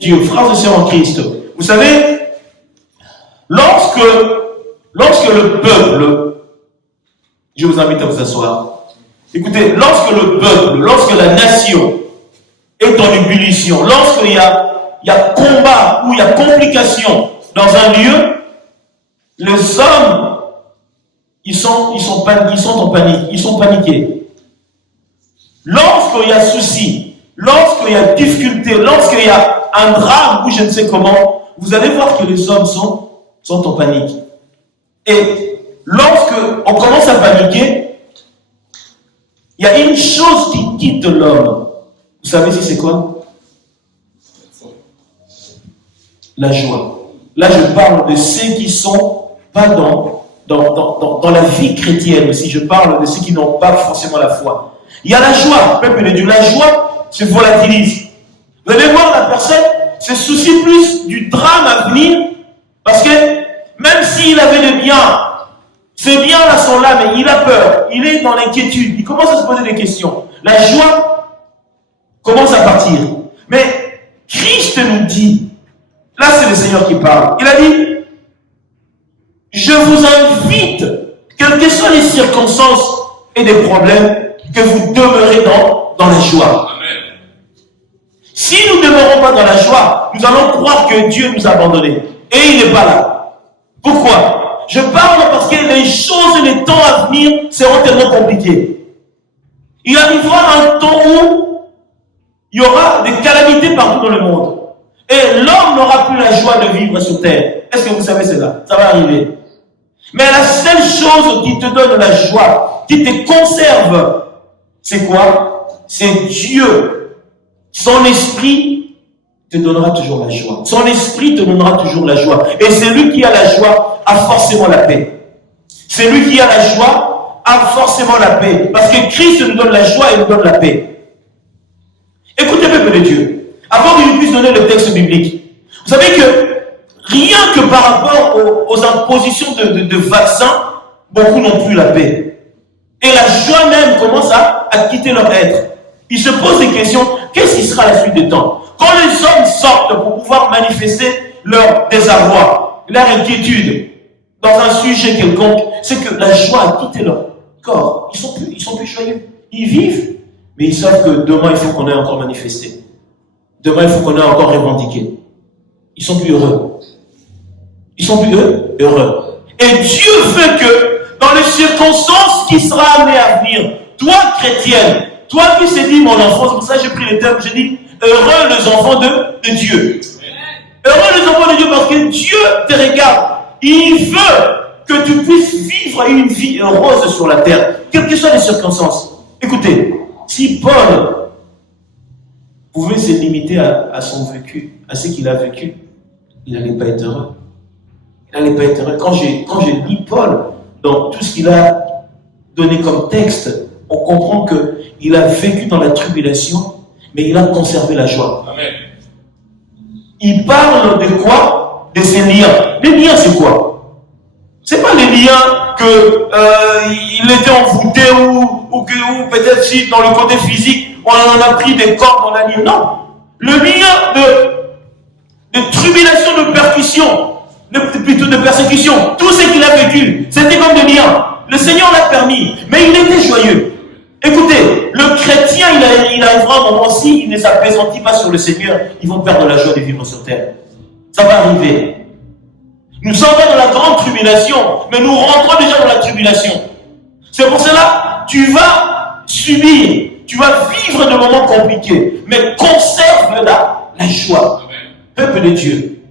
Dieu, frères et sœurs en Christ, vous savez, lorsque le peuple, je vous invite à vous asseoir, écoutez, lorsque le peuple, lorsque la nation est en ébullition, lorsqu'il y a combat ou il y a complication dans un lieu, les hommes, ils sont en panique, ils sont paniqués. Lorsqu'il y a souci, lorsqu'il y a difficulté, lorsqu'il y a un drame ou je ne sais comment, vous allez voir que les hommes sont en panique. Et lorsque on commence à paniquer, il y a une chose qui quitte l'homme. Vous savez si c'est quoi? La joie. Là, je parle de ceux qui sont pas dans la vie chrétienne aussi. Je parle de ceux qui n'ont pas forcément la foi. Il y a la joie, peuple de Dieu. La joie se volatilise. Vous allez voir la personne se soucie plus du drame à venir parce que même s'il avait le bien, ces biens-là sont là, mais il a peur. Il est dans l'inquiétude. Il commence à se poser des questions. La joie commence à partir. Mais Christ nous dit, là c'est le Seigneur qui parle. Il a dit, je vous invite, quelles que soient les circonstances et les problèmes, que vous demeurez dans la joie. Amen. Si nous ne demeurons pas dans la joie, nous allons croire que Dieu nous a abandonnés. Et il n'est pas là. Pourquoi? Je parle parce que les choses et les temps à venir seront tellement compliqués. Il arrivera un temps où il y aura des calamités partout dans le monde. Et l'homme n'aura plus la joie de vivre sur terre. Est-ce que vous savez cela? Ça va arriver. Mais la seule chose qui te donne la joie, qui te conserve, c'est quoi? C'est Dieu. Son esprit te donnera toujours la joie. Son esprit te donnera toujours la joie. Et celui qui a la joie a forcément la paix. Celui qui a la joie a forcément la paix. Parce que Christ nous donne la joie et nous donne la paix. Écoutez, peuple de Dieu, avant que je puisse donner le texte biblique, vous savez que rien que par rapport aux impositions de vaccins, beaucoup n'ont plus la paix. Et la joie même commence à quitter leur être. Ils se posent des questions. Qu'est-ce qui sera la suite des temps? Quand les hommes sortent pour pouvoir manifester leur désarroi, leur inquiétude dans un sujet quelconque, c'est que la joie a quitté leur corps. Ils sont plus joyeux. Ils vivent, mais ils savent que demain, il faut qu'on ait encore manifesté. Demain, il faut qu'on ait encore revendiqué. Ils sont plus heureux. Ils sont plus heureux. Et Dieu veut que dans les circonstances qui sera amené à venir, toi chrétienne, toi qui s'est dit mon enfant, c'est pour ça que j'ai pris le terme, j'ai dit heureux les enfants de Dieu. Heureux les enfants de Dieu parce que Dieu te regarde. Il veut que tu puisses vivre une vie heureuse sur la terre, quelles que soient les circonstances. Écoutez, si Paul pouvait se limiter à son vécu, à ce qu'il a vécu, il n'allait pas être heureux. Il n'allait pas être heureux. Quand j'ai lu Paul, dans tout ce qu'il a donné comme texte, on comprend qu'il a vécu dans la tribulation, mais il a conservé la joie. Amen. Il parle de quoi? De ses liens. Les liens, c'est quoi? C'est pas les liens qu'il était envoûté ou peut-être si dans le côté physique, on en a pris des cordes, on a mis. Non. Le lien de tribulation, de percussion, plutôt de persécution, tout ce qu'il a vécu, c'était comme des liens. Le Seigneur l'a permis, mais il était joyeux. Écoutez, le chrétien, il arrivera un moment, s'il ne s'apaisantit pas sur le Seigneur, ils vont perdre la joie de vivre sur terre. Ça va arriver. Nous sommes dans la grande tribulation, mais nous rentrons déjà dans la tribulation. C'est pour cela, tu vas subir, tu vas vivre des moments compliqués, mais conserve la joie. Peuple de Dieu.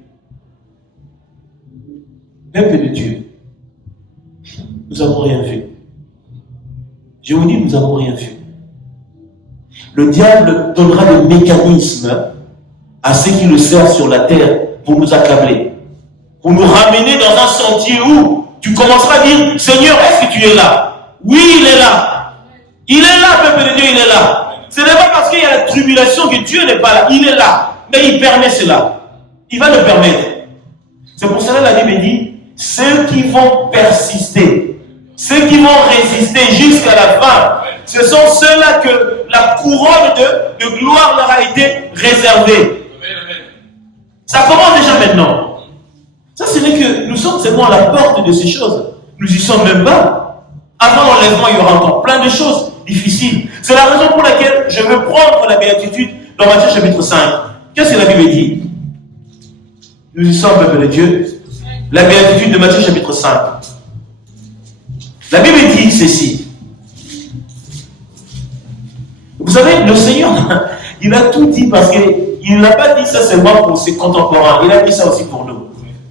Peuple de Dieu. Nous n'avons rien vu. Je vous dis, nous n'avons rien vu. Le diable donnera des mécanismes à ceux qui le servent sur la terre pour nous accabler, pour nous ramener dans un sentier où tu commenceras à dire, Seigneur, est-ce que tu es là? Oui, il est là. Il est là, peuple de Dieu, il est là. Ce n'est pas parce qu'il y a la tribulation que Dieu n'est pas là. Il est là. Mais il permet cela. Il va le permettre. C'est pour cela que la Bible dit, ceux qui vont persister, ceux qui vont résister jusqu'à la fin, ce sont ceux-là que la couronne de gloire leur a été réservée. maintenant. Ça, ce n'est que nous sommes seulement à la porte de ces choses. Nous n'y sommes même pas. Avant l'enlèvement, il y aura encore plein de choses difficiles. C'est la raison pour laquelle je veux prendre la béatitude dans Matthieu chapitre 5. Qu'est-ce que la Bible dit? Nous y sommes, peuple de Dieu. La béatitude de Matthieu chapitre 5. La Bible dit ceci. Vous savez, le Seigneur, il a tout dit parce qu'il n'a pas dit ça seulement pour ses contemporains. Il a dit ça aussi pour nous.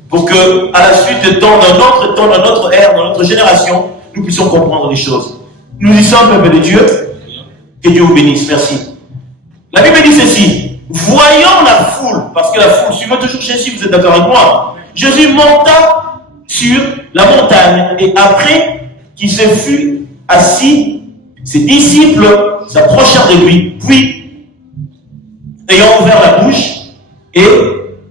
Pour que, à la suite de temps, dans notre temps, dans notre ère, dans notre génération, nous puissions comprendre les choses. Nous y sommes, peuple de Dieu. Que Dieu vous bénisse. Merci. La Bible dit ceci. Voyant la foule, parce que la foule, suivez toujours Jésus, vous êtes d'accord avec moi. Jésus monta sur la montagne et après qu'il se fut assis, ses disciples s'approchèrent de lui, puis, ayant ouvert la bouche, et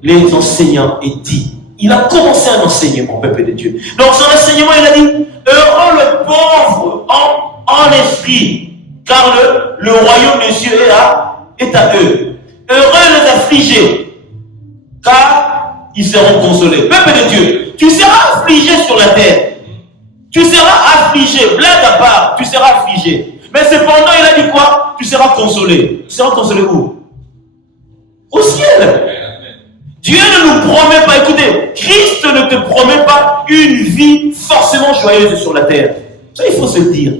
les enseignants et dit. Il a commencé un enseignement, peuple de Dieu. Dans son enseignement, il a dit, heureux le pauvre en esprit, car le royaume des cieux est à eux. Heureux les affligés, car ils seront consolés. Peuple de Dieu, tu seras affligé sur la terre. Tu seras affligé, blague à part, tu seras affligé. Mais cependant, il a dit quoi? Tu seras consolé. Tu seras consolé où? Au ciel. Dieu ne nous promet pas, écoutez, Christ ne te promet pas une vie forcément joyeuse sur la terre. Ça, il faut se le dire.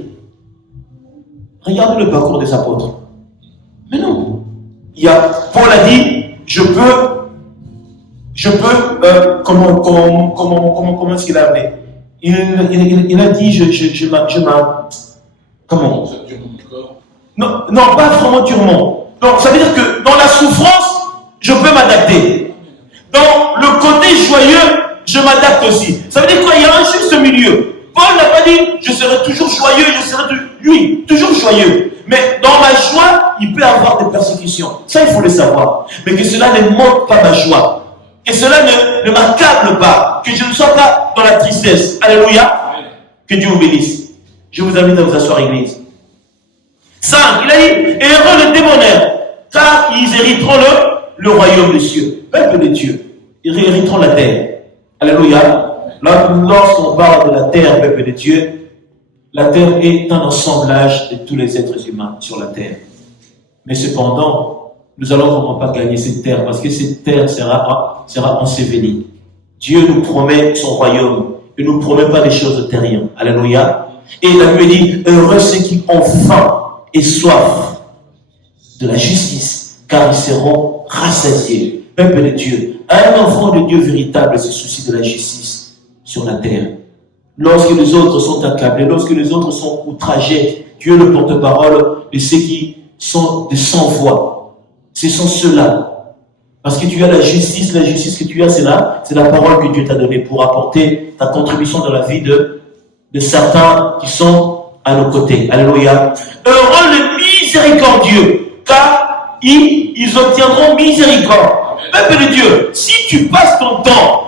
Regardez le parcours des apôtres. Mais non. Paul a dit, comment est-ce qu'il a amené? Il a dit, comment? Non, pas vraiment durement. Donc, ça veut dire que dans la souffrance, je peux m'adapter. Dans le côté joyeux, je m'adapte aussi. Ça veut dire quoi? Il y a un juste milieu. Paul n'a pas dit, je serai toujours joyeux, toujours joyeux. Mais dans ma joie, il peut y avoir des persécutions. Ça, il faut le savoir. Mais que cela ne manque pas ma joie. Que cela ne m'accable pas. Que je ne sois pas dans la tristesse. Alléluia. Que Dieu vous bénisse. Je vous invite à vous asseoir, église. 5. Il a dit, et heureux les débonnaires, car ils hériteront le royaume des cieux. Peuple de Dieu, ils hériteront la terre. Alléluia. Lorsqu'on parle de la terre, peuple de Dieu, la terre est un assemblage de tous les êtres humains sur la terre. Mais cependant, nous allons vraiment pas gagner cette terre, parce que cette terre sera ensevelie. Dieu nous promet son royaume. Il ne nous promet pas des choses terribles. Alléluia. Et la Bible dit, heureux ceux qui ont faim et soif de la justice, car ils seront rassasiés. Peuple de Dieu, un enfant de Dieu véritable se soucie de la justice sur la terre. Lorsque les autres sont accablés, lorsque les autres sont outragés, Dieu est le porte-parole de ceux qui sont de sans voix. Ce sont ceux-là. Parce que tu as la justice que tu as, c'est la parole que Dieu t'a donnée pour apporter ta contribution dans la vie de certains qui sont à nos côtés. Alléluia. Heureux les miséricordieux, car ils obtiendront miséricorde. Peuple de Dieu, si tu passes ton temps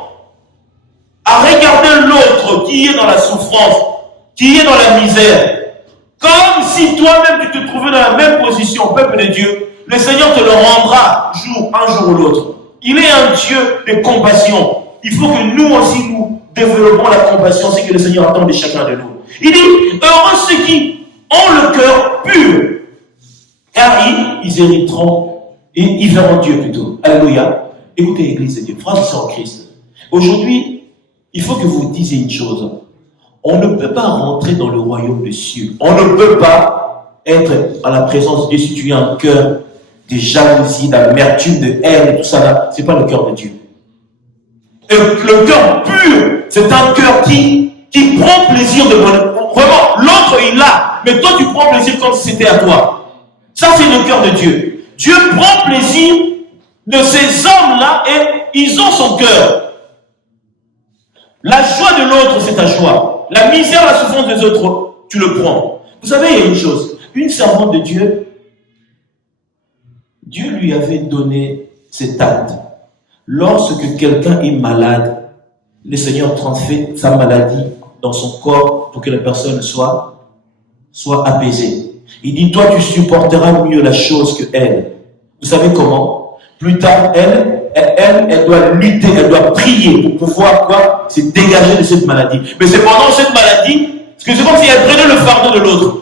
à regarder l'autre qui est dans la souffrance, qui est dans la misère, comme si toi-même tu te trouvais dans la même position, peuple de Dieu, le Seigneur te le rendra un jour ou l'autre. Il est un Dieu de compassion. Il faut que nous aussi nous développons la compassion, c'est que le Seigneur attend de chacun de nous. Il dit, heureux ceux qui ont le cœur pur, car ils hériteront et ils verront Dieu plutôt. Alléluia. Écoutez, Église de Dieu, frères et sœurs en Christ. Aujourd'hui, il faut que vous disiez une chose. On ne peut pas rentrer dans le royaume des cieux. On ne peut pas être à la présence de Dieu si tu as un cœur de jalousie, d'amertume, de haine et tout ça là. Ce n'est pas le cœur de Dieu. Et le cœur pur, c'est un cœur qui prend plaisir de bonheur. Vraiment, l'autre il l'a, mais toi tu prends plaisir comme si c'était à toi. Ça c'est le cœur de Dieu. Dieu prend plaisir de ces hommes-là et ils ont son cœur. La joie de l'autre, c'est ta joie. La misère, la souffrance des autres, tu le prends. Vous savez, il y a une chose. Une servante de Dieu, Dieu lui avait donné cet acte. Lorsque quelqu'un est malade, le Seigneur transfère sa maladie dans son corps pour que la personne soit apaisée. Il dit, toi, tu supporteras mieux la chose que elle. Vous savez comment? Plus tard, elle elle doit lutter, elle doit prier pour pouvoir quoi, se dégager de cette maladie. Mais c'est pendant cette maladie, parce que c'est comme si elle prenait le fardeau de l'autre.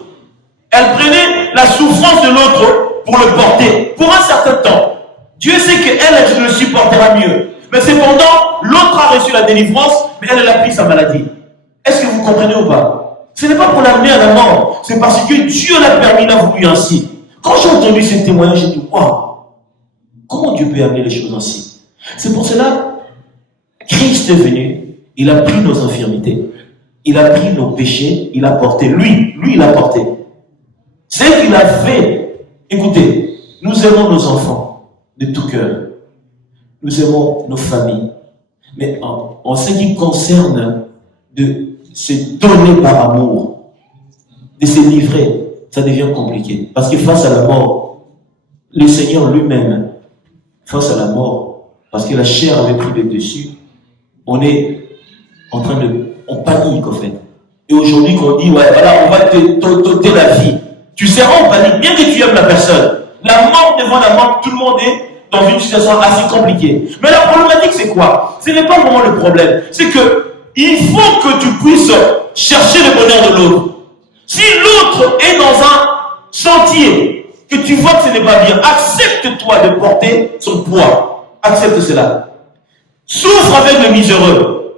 Elle prenait la souffrance de l'autre pour le porter, pour un certain temps. Dieu sait qu'elle le supportera mieux. Mais cependant, l'autre a reçu la délivrance, mais elle a pris sa maladie. Est-ce que vous comprenez ou pas? Ce n'est pas pour l'amener à la mort, c'est parce que Dieu l'a permis, l'a voulu ainsi. Quand j'ai entendu ce témoignage, j'ai dit, waouh, comment Dieu peut amener les choses ainsi? C'est pour cela, Christ est venu, il a pris nos infirmités, il a pris nos péchés, il a porté, lui il a porté. C'est qu'il a fait. Écoutez, nous aimons nos enfants de tout cœur, nous aimons nos familles, mais en ce qui concerne de se donner par amour, de se livrer, ça devient compliqué. Parce que face à la mort, le Seigneur lui-même, face à la mort, parce que la chair avait pris le dessus, on est en train de... On panique en fait. Et aujourd'hui, qu'on dit, ouais, voilà, on va t'ôter la vie. Tu seras en panique, bien que tu aimes la personne. La mort devant la mort, tout le monde est dans une situation assez compliquée. Mais la problématique, c'est quoi? Ce n'est pas vraiment le problème. C'est que il faut que tu puisses chercher le bonheur de l'autre. Si l'autre est dans un sentier, que tu vois que ce n'est pas bien, accepte-toi de porter son poids. Accepte cela. Souffre avec le miséreux.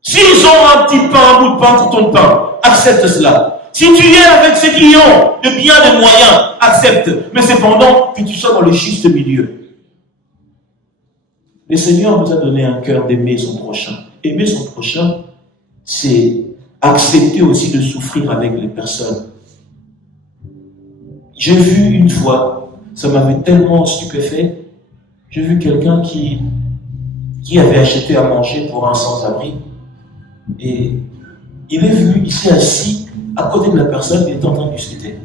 S'ils ont un petit pain, un bout de pain pour ton pain, accepte cela. Si tu es avec ceux qui ont de bien, de moyens, accepte. Mais cependant, que tu sois dans le juste milieu. Le Seigneur nous a donné un cœur d'aimer son prochain. Aimer son prochain, c'est accepter aussi de souffrir avec les personnes. J'ai vu une fois, ça m'avait tellement stupéfait, j'ai vu quelqu'un qui avait acheté à manger pour un sans-abri. Et il est venu, il s'est assis à côté de la personne qui était en train de discuter.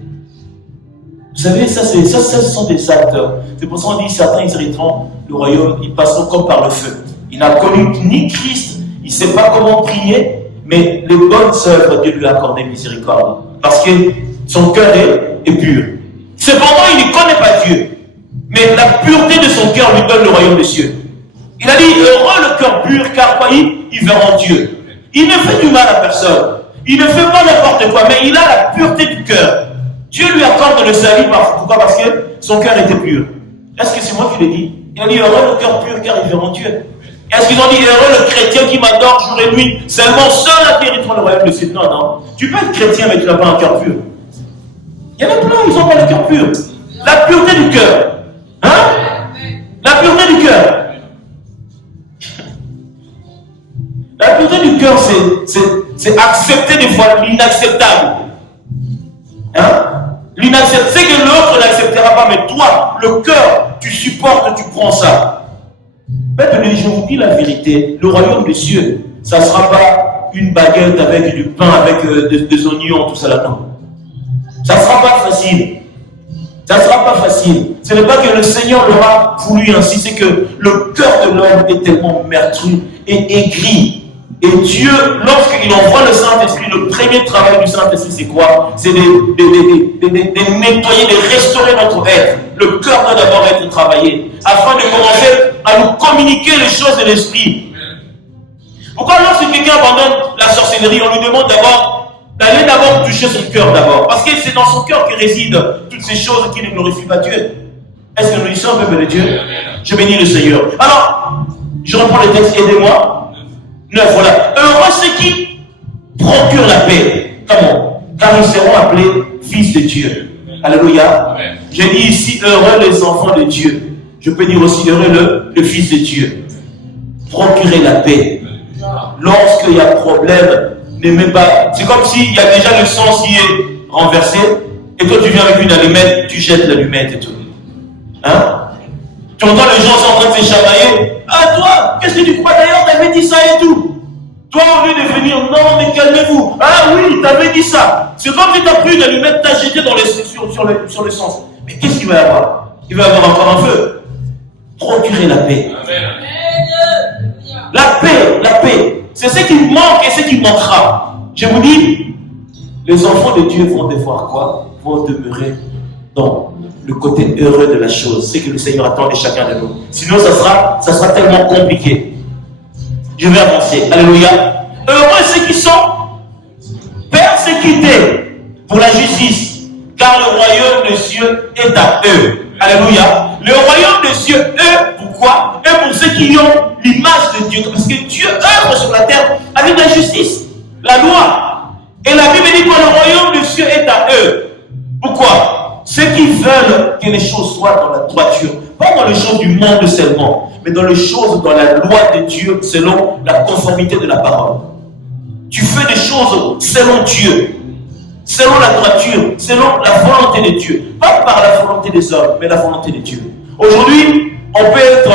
Vous savez, ça, ce sont des actes. C'est pour ça qu'on dit certains ils hériteront le royaume, ils passeront comme par le feu. Il n'a connu ni Christ, il ne sait pas comment prier, mais les bonnes œuvres, Dieu lui a accordé miséricorde. Parce que son cœur est pur. Cependant, il ne connaît pas Dieu. Mais la pureté de son cœur lui donne le royaume des cieux. Il a dit, heureux le cœur pur, car quoi, ils verront Dieu. Il ne fait du mal à personne. Il ne fait pas n'importe quoi, mais il a la pureté du cœur. Dieu lui accorde le salut. Pourquoi? Parce que son cœur était pur. Est-ce que c'est moi qui l'ai dit? Il a dit, heureux le cœur pur, car ils verront Dieu. Est-ce qu'ils ont dit, heureux le chrétien qui m'adore jour et nuit, seulement seul à hériteront le royaume de Dieu? Non, non. Tu peux être chrétien, mais tu n'as pas un cœur pur. Il y en a plein, ils n'ont pas le cœur pur. La pureté du cœur. Hein? La pureté du cœur. La pureté du cœur, c'est accepter des fois l'inacceptable. Hein? L'inacceptable, c'est que l'autre n'acceptera pas, mais toi, le cœur, tu supportes, tu prends ça. Maintenant, je vous dis la vérité, le royaume des cieux, ça ne sera pas une baguette avec du pain, avec des oignons, tout ça là-dedans. Ça ne sera pas facile. Ça ne sera pas facile. Ce n'est pas que le Seigneur l'aura voulu ainsi, c'est que le cœur de l'homme est tellement meurtri et aigri. Et Dieu, lorsqu'il envoie le Saint-Esprit, le premier travail du Saint-Esprit, c'est quoi? C'est de nettoyer, de restaurer notre être. Le cœur doit d'abord être travaillé, afin de commencer à nous communiquer les choses de l'Esprit. Pourquoi lorsque quelqu'un abandonne la sorcellerie, on lui demande d'aller d'abord toucher son cœur d'abord? Parce que c'est dans son cœur que résident toutes ces choses qui ne glorifient pas Dieu. Est-ce que nous y sommes, peuple de Dieu? Je bénis le Seigneur. Alors, je reprends le texte, aidez-moi. 9, voilà. Heureux ceux qui procurent la paix. Comment? Car ils seront appelés fils de Dieu. Alléluia. J'ai dit ici, heureux les enfants de Dieu. Je peux dire aussi, heureux le fils de Dieu. Procurer la paix. Lorsqu'il y a problème, n'aimez pas. C'est comme s'il y a déjà le sang qui est renversé, et toi tu viens avec une allumette, tu jettes l'allumette et tout. Hein? Tu entends les gens sont en train de se chamailler. Ah toi, qu'est-ce que tu crois d'ailleurs, t'avais dit ça et tout. Toi au lieu de venir, non mais calmez-vous. Ah oui, t'avais dit ça. C'est comme si t'as pris une allumette, t'as jeté sur le sens. Mais qu'est-ce qu'il va y avoir? Il va y avoir encore un feu. Procurer la paix. La paix. C'est ce qui manque et ce qui manquera. Je vous dis, les enfants de Dieu vont devoir quoi? Vont demeurer dans le côté heureux de la chose. C'est que le Seigneur attend de chacun de nous. Sinon, ça sera tellement compliqué. Je vais avancer. Alléluia. Heureux ceux qui sont persécutés pour la justice, car le royaume des cieux est à eux. Alléluia. Le royaume des cieux, eux, pourquoi? Eux, pour ceux qui ont l'image de Dieu. Parce que Dieu œuvre sur la terre avec la justice, la loi. Et la Bible dit que le royaume des cieux est à eux. Pourquoi? Ceux qui veulent que les choses soient dans la droiture. Pas dans les choses du monde seulement, mais dans les choses, dans la loi de Dieu, selon la conformité de la parole. Tu fais des choses selon Dieu, selon la droiture, selon la volonté de Dieu. Pas par la volonté des hommes, mais la volonté de Dieu. Aujourd'hui, on peut être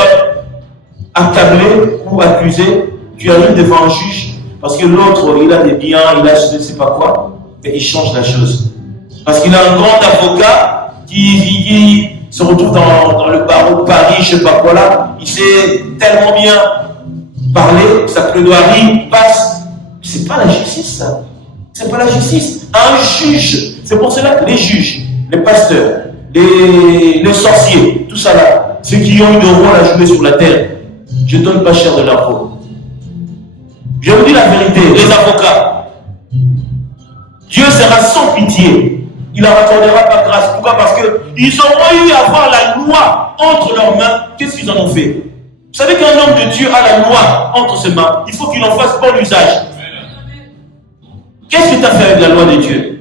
accablé ou accusé. Tu arrives devant un juge parce que l'autre, il a des biens, il a je ne sais pas quoi, et il change la chose. Parce qu'il a un grand avocat qui se retrouve dans le barreau de Paris, je ne sais pas quoi là, il sait tellement bien parler, sa plaidoirie passe. C'est pas la justice, ça. C'est pas la justice. Un juge, c'est pour cela que les juges, les pasteurs, les sorciers, tout ça là, ceux qui ont eu de rôle à jouer sur la terre, je ne donne pas cher de leur peau. Je vous dis la vérité, les avocats, Dieu sera sans pitié. Il leur accordera pas grâce. Pourquoi? Parce qu'ils auront eu à avoir la loi entre leurs mains. Qu'est-ce qu'ils en ont fait? Vous savez qu'un homme de Dieu a la loi entre ses mains. Il faut qu'il en fasse bon usage. Qu'est-ce que tu as fait avec la loi de Dieu?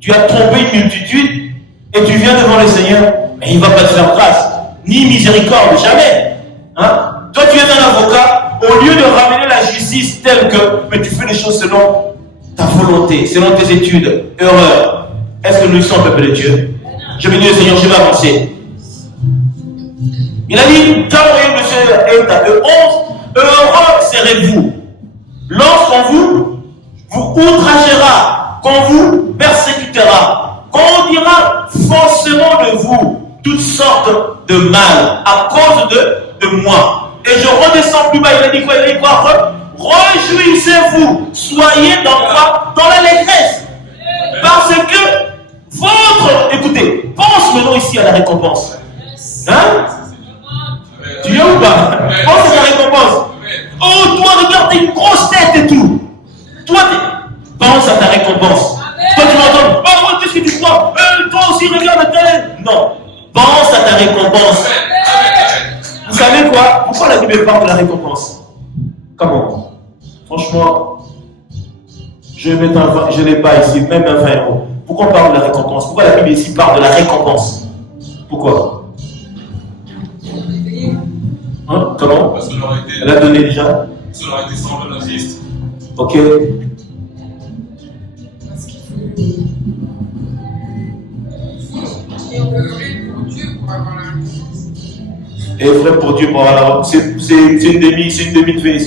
Tu as trompé une multitude et tu viens devant le Seigneur, mais il ne va pas te faire grâce, ni miséricorde, jamais. Hein? Toi, tu es un avocat, au lieu de ramener la justice telle que, mais tu fais les choses selon ta volonté, selon tes études, erreurs. Est-ce que nous sommes peuple de Dieu? Je vais dire, Seigneur, je vais avancer. Il a dit, car le royaume de Dieu est à eux. Heureux serez-vous lorsqu'on vous outragera, qu'on vous persécutera, qu'on dira forcément de vous toutes sortes de mal à cause de moi. Et je redescends plus bas, il a dit quoi? Il a dit quoi? Réjouissez-vous, soyez dans quoi? Dans l'allégresse. Parce que écoutez, pense maintenant ici à la récompense. Hein? Tu viens ou pas? Pense à la récompense. Oh, toi, regarde, t'as une grosse tête et tout. Toi, pense à ta récompense. Toi, tu m'entends? Oh, qu'est-ce que tu crois? Toi aussi, regarde ta tête. Non. Pense à ta récompense. Vous savez quoi? Pourquoi la Bible parle de la récompense? Comment? Franchement, je ne l'ai pas ici, même un 20 euros. Pourquoi on parle de la récompense? Pourquoi la Bible ici parle de la récompense? Pourquoi? Hein? Comment? Parce qu'on aurait été... Elle a donné déjà? Parce qu'on aurait été semblable à Christ. Ok. Parce qu'il faut œuvrer pour Dieu pour avoir la récompense. Et vrai pour Dieu pour avoir la récompense. C'est une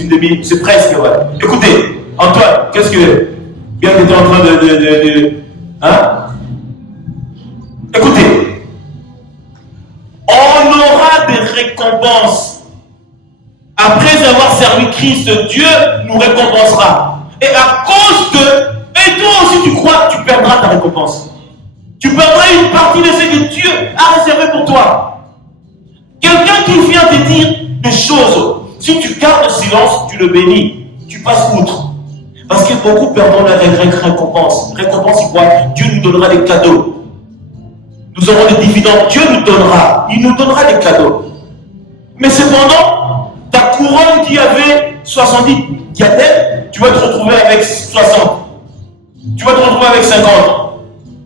demi, c'est presque, ouais. Écoutez, Antoine, qu'est-ce que... Bien que tu es en train de hein? Écoutez, on aura des récompenses. Après avoir servi Christ, Dieu nous récompensera. Et à cause de... Et toi aussi tu crois que tu perdras ta récompense. Tu perdras une partie de ce que Dieu a réservé pour toi. Quelqu'un qui vient te dire des choses, si tu gardes le silence, tu le bénis. Tu passes outre. Parce que beaucoup perdront la récompense. Récompense, c'est quoi? Dieu nous donnera des cadeaux. Nous aurons des dividendes. Dieu nous donnera. Il nous donnera des cadeaux. Mais cependant, ta couronne qui avait 70 diadèmes, tu vas te retrouver avec 60. Tu vas te retrouver avec 50.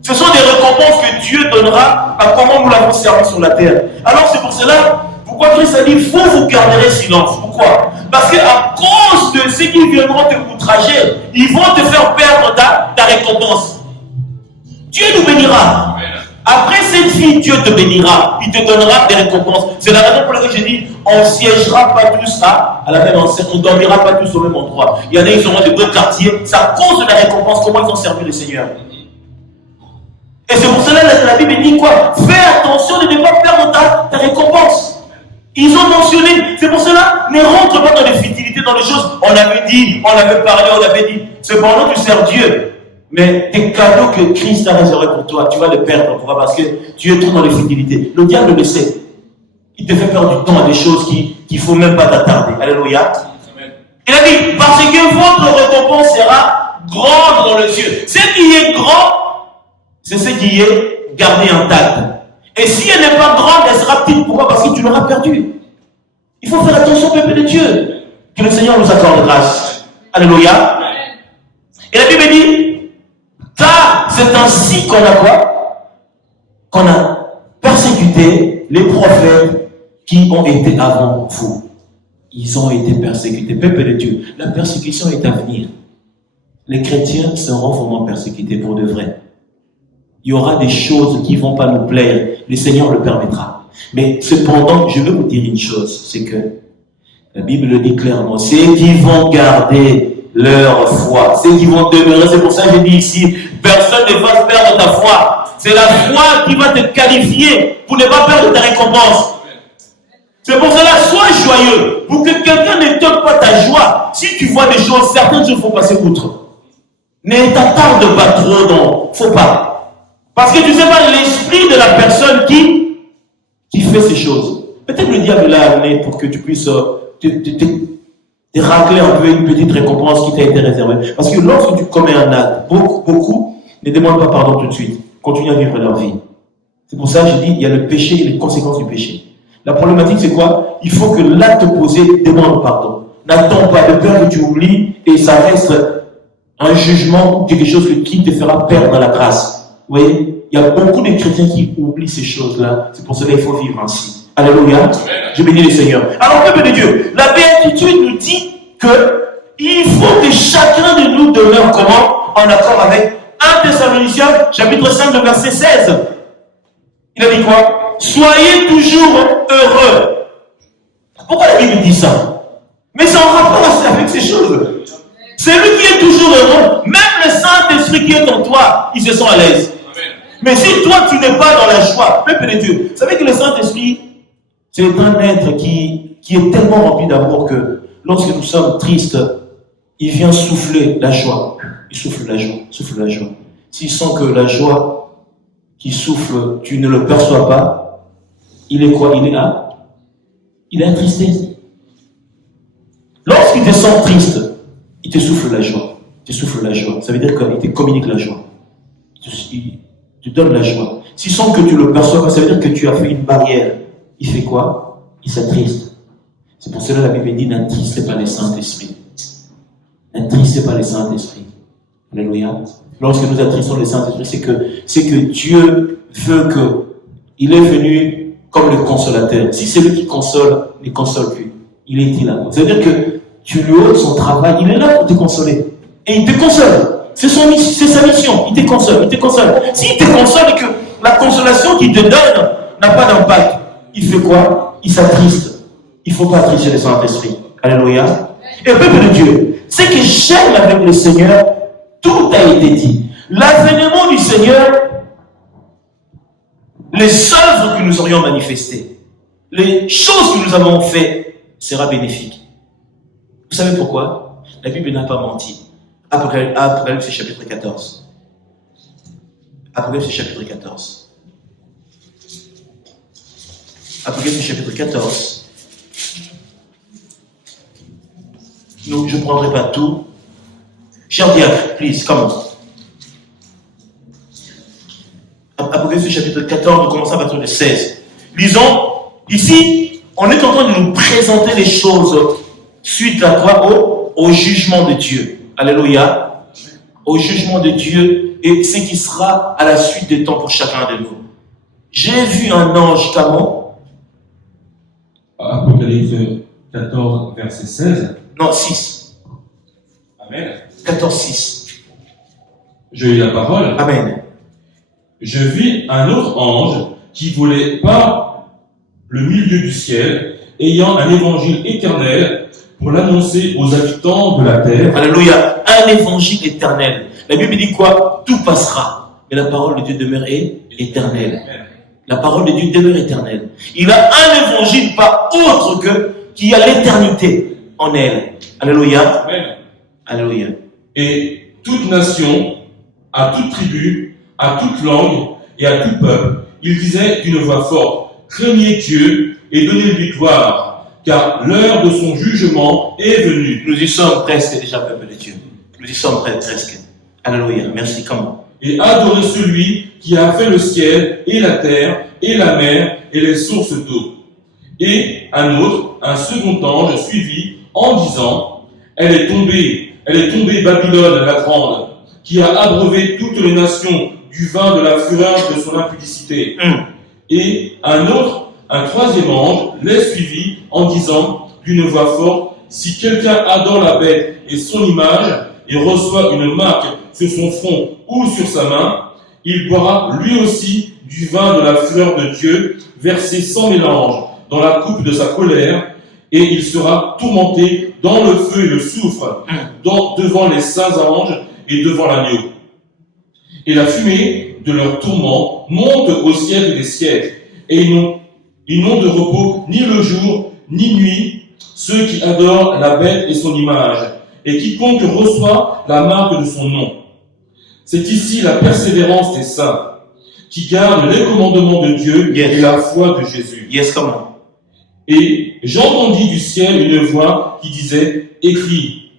Ce sont des récompenses que Dieu donnera à comment nous l'avons servi sur la terre. Alors c'est pour cela, pourquoi Christ a dit, vous vous garderez silence. Pourquoi? Parce qu'à cause de ceux qui viendront te outrager, ils vont te faire perdre ta récompense. Dieu nous bénira. Après cette vie, Dieu te bénira. Il te donnera des récompenses. C'est la raison pour laquelle j'ai dit, on ne siégera pas tous à la même enseigne. On ne dormira pas tous au même endroit. Il y en a, ils auront des beaux quartiers. C'est à cause de la récompense, comment ils ont servi le Seigneur. Et c'est pour cela que la Bible dit quoi? Fais attention de ne pas perdre ta récompense. Ils ont mentionné, c'est pour cela, ne rentre pas dans les futilités, dans les choses. On avait dit, on avait parlé, on avait dit. Cependant, tu sers Dieu. Mais tes cadeaux que Christ a réservés pour toi, tu vas les perdre. Pourquoi? Parce que tu es trop dans les fidélités. Le diable le sait. Il te fait perdre du temps à des choses qu'il ne faut même pas t'attarder. Alléluia. Amen. Il a dit, parce que votre récompense sera grande dans les cieux. Ce qui est grand, c'est ce qui est gardé intact. Et si elle n'est pas grande, elle sera petite. Pourquoi? Parce que tu l'auras perdu. Il faut faire attention au peuple de Dieu. Que le Seigneur nous accorde grâce. Alléluia. Et la Bible dit, car c'est ainsi qu'on a quoi? Qu'on a persécuté les prophètes qui ont été avant vous. Ils ont été persécutés. Peuple de Dieu, la persécution est à venir. Les chrétiens seront vraiment persécutés pour de vrai. Il y aura des choses qui ne vont pas nous plaire. Le Seigneur le permettra. Mais cependant, je veux vous dire une chose, c'est que la Bible le dit clairement, ceux qui vont garder leur foi, ceux qui vont demeurer, c'est pour ça que je dis ici, personne ne va perdre ta foi. C'est la foi qui va te qualifier pour ne pas perdre ta récompense. C'est pour cela, sois joyeux, pour que quelqu'un ne t'ôte pas ta joie. Si tu vois des choses, certaines choses, il faut passer outre. Ne t'attarde pas trop, non, faut pas. Parce que tu ne sais pas l'esprit de la personne qui fait ces choses. Peut-être le diable l'a amené pour que tu puisses te racler un peu une petite récompense qui t'a été réservée. Parce que lorsque tu commets un acte, beaucoup ne demandent pas pardon tout de suite. Continuent à vivre leur vie. C'est pour ça que je dis, il y a le péché et les conséquences du péché. La problématique, c'est quoi? Il faut que l'acte posé demande pardon. N'attends pas de peur que tu oublies et ça reste un jugement ou quelque chose qui te fera perdre la grâce. Vous voyez? Il y a beaucoup de chrétiens qui oublient ces choses-là. C'est pour cela qu'il faut vivre ainsi. Alléluia. Je bénis le Seigneur. Alors, peuple de Dieu, la béatitude nous dit que il faut que chacun de nous demeure comment? En accord avec 1 Thessaloniciens, chapitre 5, le verset 16. Il a dit quoi? Soyez toujours heureux. Pourquoi la Bible dit ça? Mais c'est en rapport avec ces choses. Celui qui est toujours heureux, même le Saint-Esprit qui est en toi, il se sent à l'aise. Mais si toi tu n'es pas dans la joie, peuple de Dieu, vous savez que le Saint-Esprit, c'est un être qui est tellement rempli d'amour que lorsque nous sommes tristes, il vient souffler la joie. Il souffle la joie, souffle la joie. S'il sent que la joie qui souffle, tu ne le perçois pas, il est quoi? Il est attristé. Lorsqu'il te sent triste, il te souffle la joie. Il te souffle la joie. Ça veut dire qu'il te communique la joie. Il te donne la joie. S'il sent que tu ne le perçois pas, ça veut dire que tu as fait une barrière. Il fait quoi? Il s'attriste. C'est pour cela que la Bible dit, n'attristez pas les Saint-Esprit. N'attristez pas les Saint-Esprit. Alléluia. Lorsque nous attristons les Saint-Esprit, c'est que Dieu veut qu'il est venu comme le consolateur. Si c'est lui qui console, ne console plus. Il est là. C'est-à-dire que tu lui ôtes son travail, il est là pour te consoler. Et il te console. C'est sa mission. Il te console, il te console. S'il te console et que la consolation qu'il te donne n'a pas d'impact, il fait quoi? Il s'attriste. Il ne faut pas attrister le Saint-Esprit. Alléluia. Et le peuple de Dieu, ce que j'aime avec le Seigneur, tout a été dit. L'avènement du Seigneur, les œuvres que nous aurions manifestées, les choses que nous avons faites, sera bénéfique. Vous savez pourquoi? La Bible n'a pas menti. Apocalypse chapitre 14. Apocalypse chapitre 14. Apocalypse chapitre 14. Donc, je ne prendrai pas tout. Cher diacre, please, come on. Apocalypse chapitre 14, nous commençons à partir de 16. Lisons, ici, on est en train de nous présenter les choses suite à quoi? Au jugement de Dieu. Alléluia. Au jugement de Dieu et ce qui sera à la suite des temps pour chacun de nous. J'ai vu un ange comment? Apocalypse 14, verset 16. Non, 6. Amen. 14, 6. J'ai eu la parole. Amen. Je vis un autre ange qui volait par le milieu du ciel, ayant un évangile éternel pour l'annoncer aux habitants de la terre. Alléluia. Un évangile éternel. La Bible dit quoi? Tout passera. Mais la parole de Dieu demeure éternelle. La parole de Dieu demeure éternelle. Il a un évangile pas autre que qui a l'éternité en elle. Alléluia. Amen. Alléluia. Et toute nation à toute tribu, à toute langue et à tout peuple, il disait d'une voix forte, craignez Dieu et donnez-lui gloire, car l'heure de son jugement est venue. Nous y sommes presque déjà, peuple de Dieu. Nous y sommes presque. Alléluia. Merci. Comment? Et adorez celui qui a fait le ciel et la terre et la mer et les sources d'eau. Et un second ange suivit en disant, elle est tombée Babylone la grande, qui a abreuvé toutes les nations du vin de la fureur de son impudicité. Et un troisième ange les suivit en disant d'une voix forte, si quelqu'un adore la bête et son image et reçoit une marque sur son front ou sur sa main, il boira lui aussi du vin de la fureur de Dieu, versé sans mélange dans la coupe de sa colère, et il sera tourmenté dans le feu et le soufre, devant les saints anges et devant l'agneau. Et la fumée de leur tourment monte au siècle des siècles, et ils n'ont de repos ni le jour, ni nuit, ceux qui adorent la bête et son image, et quiconque reçoit la marque de son nom. C'est ici la persévérance des saints, qui gardent les commandements de Dieu et la foi de Jésus. Comment? Et j'entendis du ciel une voix qui disait, écris,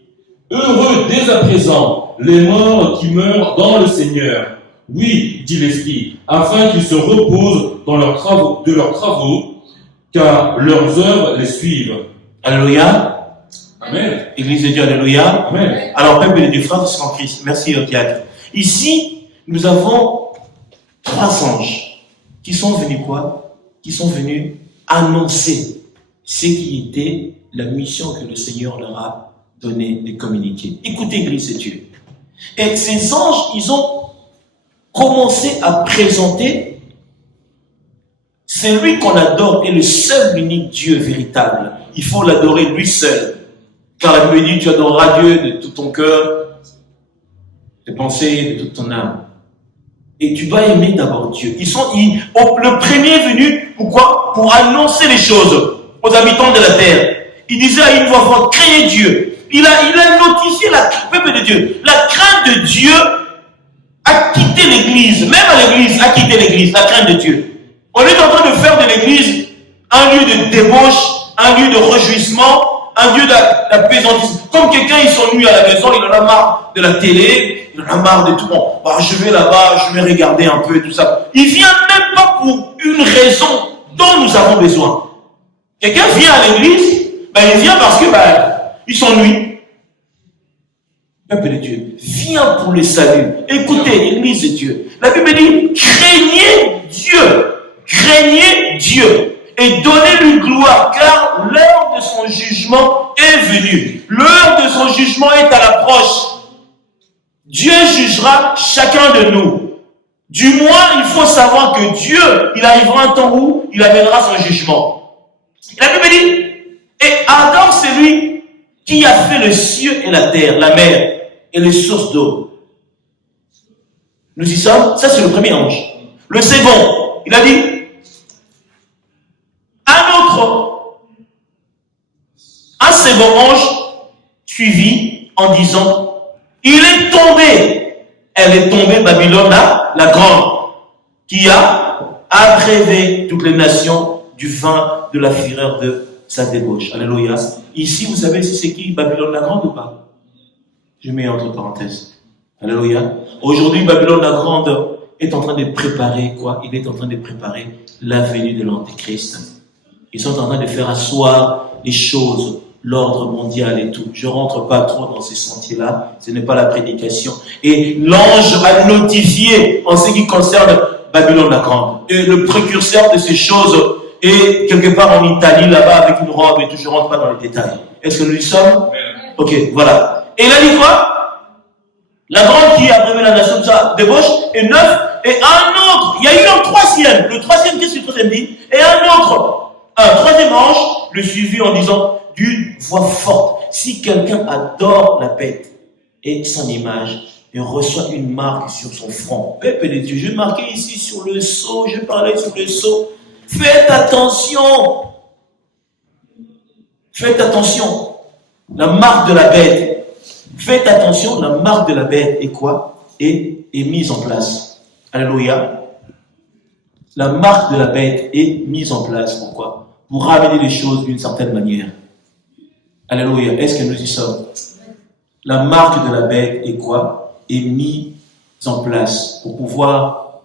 heureux dès à présent les morts qui meurent dans le Seigneur. Oui, dit l'Esprit, afin qu'ils se reposent dans leurs travaux, car leurs œuvres les suivent. Alléluia. Amen. Église de Dieu, alléluia. Amen. Alors, peuple de Dieu, frères et sœurs en Christ, merci au diacre. Ici, nous avons 3 anges qui sont venus quoi? Qui sont venus annoncer ce qui était la mission que le Seigneur leur a donné de communiquer. Écoutez, Église de Dieu. Et ces anges, ils ont commencé à présenter celui qu'on adore est le seul unique Dieu véritable. Il faut l'adorer lui seul. Car la Bible dit, tu adoreras Dieu de tout ton cœur, de tes pensées, de toute ton âme. Et tu dois aimer d'abord Dieu. Le premier est venu, pourquoi? Pour annoncer les choses aux habitants de la terre. Il disait à une voix forte, craignez Dieu. Il a notifié la peuple de Dieu. La crainte de Dieu a quitté l'église. Même à l'église, a quitté l'église, la crainte de Dieu. On est en train de faire de l'église un lieu de débauche, un lieu de réjouissement, un lieu d'apaisantissement. Comme quelqu'un, il s'ennuie à la maison, il en a marre de la télé, il en a marre de tout. Bon, je vais là-bas, je vais regarder un peu tout ça. Il vient même pas pour une raison dont nous avons besoin. Quelqu'un vient à l'église, il vient parce que il s'ennuie. Peuple de Dieu, viens pour le salut. Écoutez, l'église de Dieu. La Bible dit, craignez Dieu et donnez-lui gloire, car l'heure de son jugement est venue. L'heure de son jugement est à l'approche. Dieu jugera chacun de nous. Du moins, il faut savoir que Dieu, il arrivera un temps où il amènera son jugement. La Bible dit, et adore celui qui a fait le ciel et la terre, la mer et les sources d'eau. Nous y sommes, ça c'est le premier ange. Le second, il a dit, un second ange suivi en disant, elle est tombée Babylone la grande, qui a abreuvé toutes les nations du vin de la fureur de sa débauche. Alléluia. Ici, vous savez si c'est qui Babylone la grande ou pas? Je mets entre parenthèses. Alléluia. Aujourd'hui, Babylone la grande est en train de préparer quoi? Il est en train de préparer la venue de l'Antéchrist. Ils sont en train de faire asseoir les choses, l'ordre mondial et tout. Je ne rentre pas trop dans ces sentiers-là. Ce n'est pas la prédication. Et l'ange a notifié en ce qui concerne Babylone la grande. Et le précurseur de ces choses est quelque part en Italie, là-bas, avec une robe et tout. Je ne rentre pas dans les détails. Est-ce que nous y sommes? Ok, voilà. Et il a dit quoi? La grande qui a prévu la nation de sa débauche est 9. Et un autre, il y a eu un troisième. Le troisième, qu'est-ce que le troisième dit? Et un troisième ange le suivit en disant d'une voix forte, si quelqu'un adore la bête et son image et reçoit une marque sur son front. Peuple de Dieu, je marquais ici sur le sceau, je parlais sur le sceau. Faites attention. Faites attention. La marque de la bête. Faites attention, la marque de la bête est quoi? est mise en place. Alléluia. La marque de la bête est mise en place. Pourquoi? Pour ramener les choses d'une certaine manière. Alléluia. Est-ce que nous y sommes? La marque de la bête est quoi? Est mise en place pour pouvoir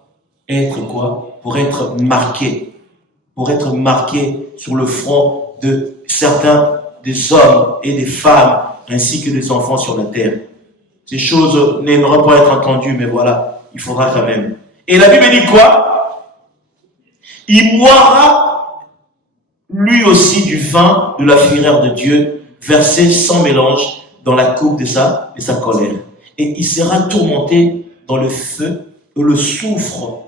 être quoi? Pour être marqué. Pour être marqué sur le front de certains des hommes et des femmes ainsi que des enfants sur la terre. Ces choses n'aimeraient pas être entendues, mais voilà, il faudra quand même. Et la Bible dit quoi? Il boira lui aussi du vin de la fureur de Dieu, versé sans mélange dans la coupe de sa colère. Et il sera tourmenté dans le feu et le soufre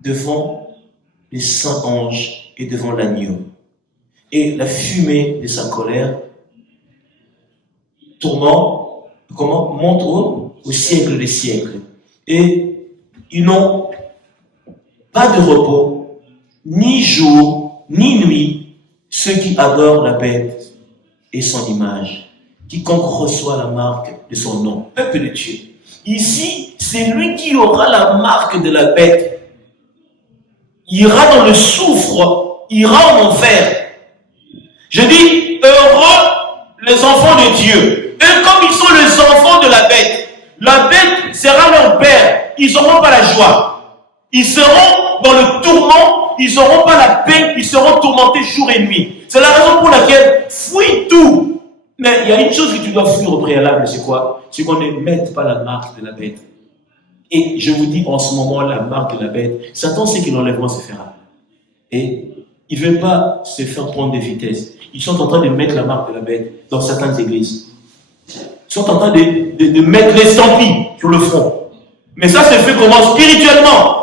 devant les saints anges et devant l'agneau. Et la fumée de sa colère monte au siècle des siècles. Et ils n'ont pas de repos, ni jour, ni nuit, ceux qui adorent la bête et son image. Quiconque reçoit la marque de son nom, peuple de Dieu. Ici, c'est lui qui aura la marque de la bête. Il ira dans le soufre, ira en enfer. Je dis, heureux les enfants de Dieu. Eux, comme ils sont les enfants de la bête sera leur père. Ils n'auront pas la joie. Ils seront dans le tourment, ils n'auront pas la paix, ils seront tourmentés jour et nuit. C'est la raison pour laquelle fuis tout. Mais il y a une chose que tu dois fuir au préalable, c'est quoi? C'est qu'on ne mette pas la marque de la bête. Et je vous dis en ce moment, la marque de la bête, Satan sait que l'enlèvement se fera. Et il ne veut pas se faire prendre des vitesses. Ils sont en train de mettre la marque de la bête dans certaines églises. Ils sont en train de mettre l'estampille sur le front. Mais ça se fait comment? Spirituellement.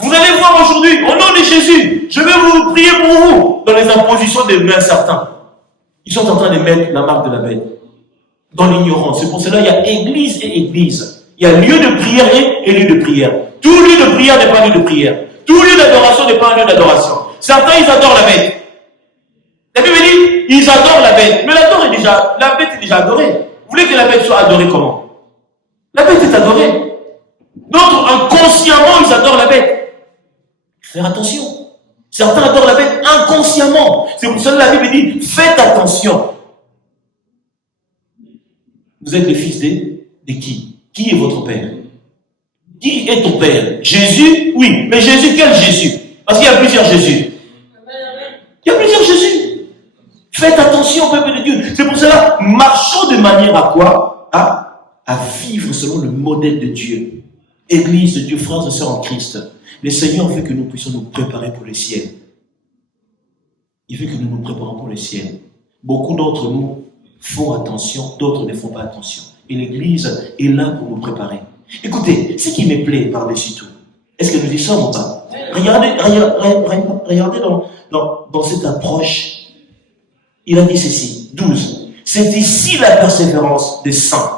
Vous allez voir aujourd'hui, au nom de Jésus, je vais vous prier pour vous dans les impositions des mains certains. Ils sont en train de mettre la marque de la bête dans l'ignorance. C'est pour cela qu'il y a église et église. Il y a lieu de prière et lieu de prière. Tout lieu de prière n'est pas lieu de prière. Tout lieu d'adoration n'est pas un lieu d'adoration. Certains, ils adorent la bête. La Bible dit, ils adorent la bête. Mais la bête est déjà adorée. Vous voulez que la bête soit adorée comment? La bête est adorée. D'autres, inconsciemment, ils adorent la bête. Faire attention. Certains adorent la bête inconsciemment. C'est pour cela que la Bible dit, faites attention. Vous êtes le fils de qui? Qui est votre père? Qui est ton père? Jésus? Oui. Mais Jésus, quel Jésus? Parce qu'il y a plusieurs Jésus. Il y a plusieurs Jésus. Faites attention, peuple de Dieu. C'est pour cela, marchons de manière à quoi? À vivre selon le modèle de Dieu. Église de Dieu, frères et sœurs en Christ. Le Seigneur veut que nous puissions nous préparer pour le ciel. Il veut que nous nous préparions pour le ciel. Beaucoup d'entre nous font attention, d'autres ne font pas attention. Et l'Église est là pour nous préparer. Écoutez, ce qui me plaît par-dessus tout, est-ce que nous y sommes ou pas? Regardez dans cette approche. Il a dit ceci, 12. C'est ici la persévérance des saints.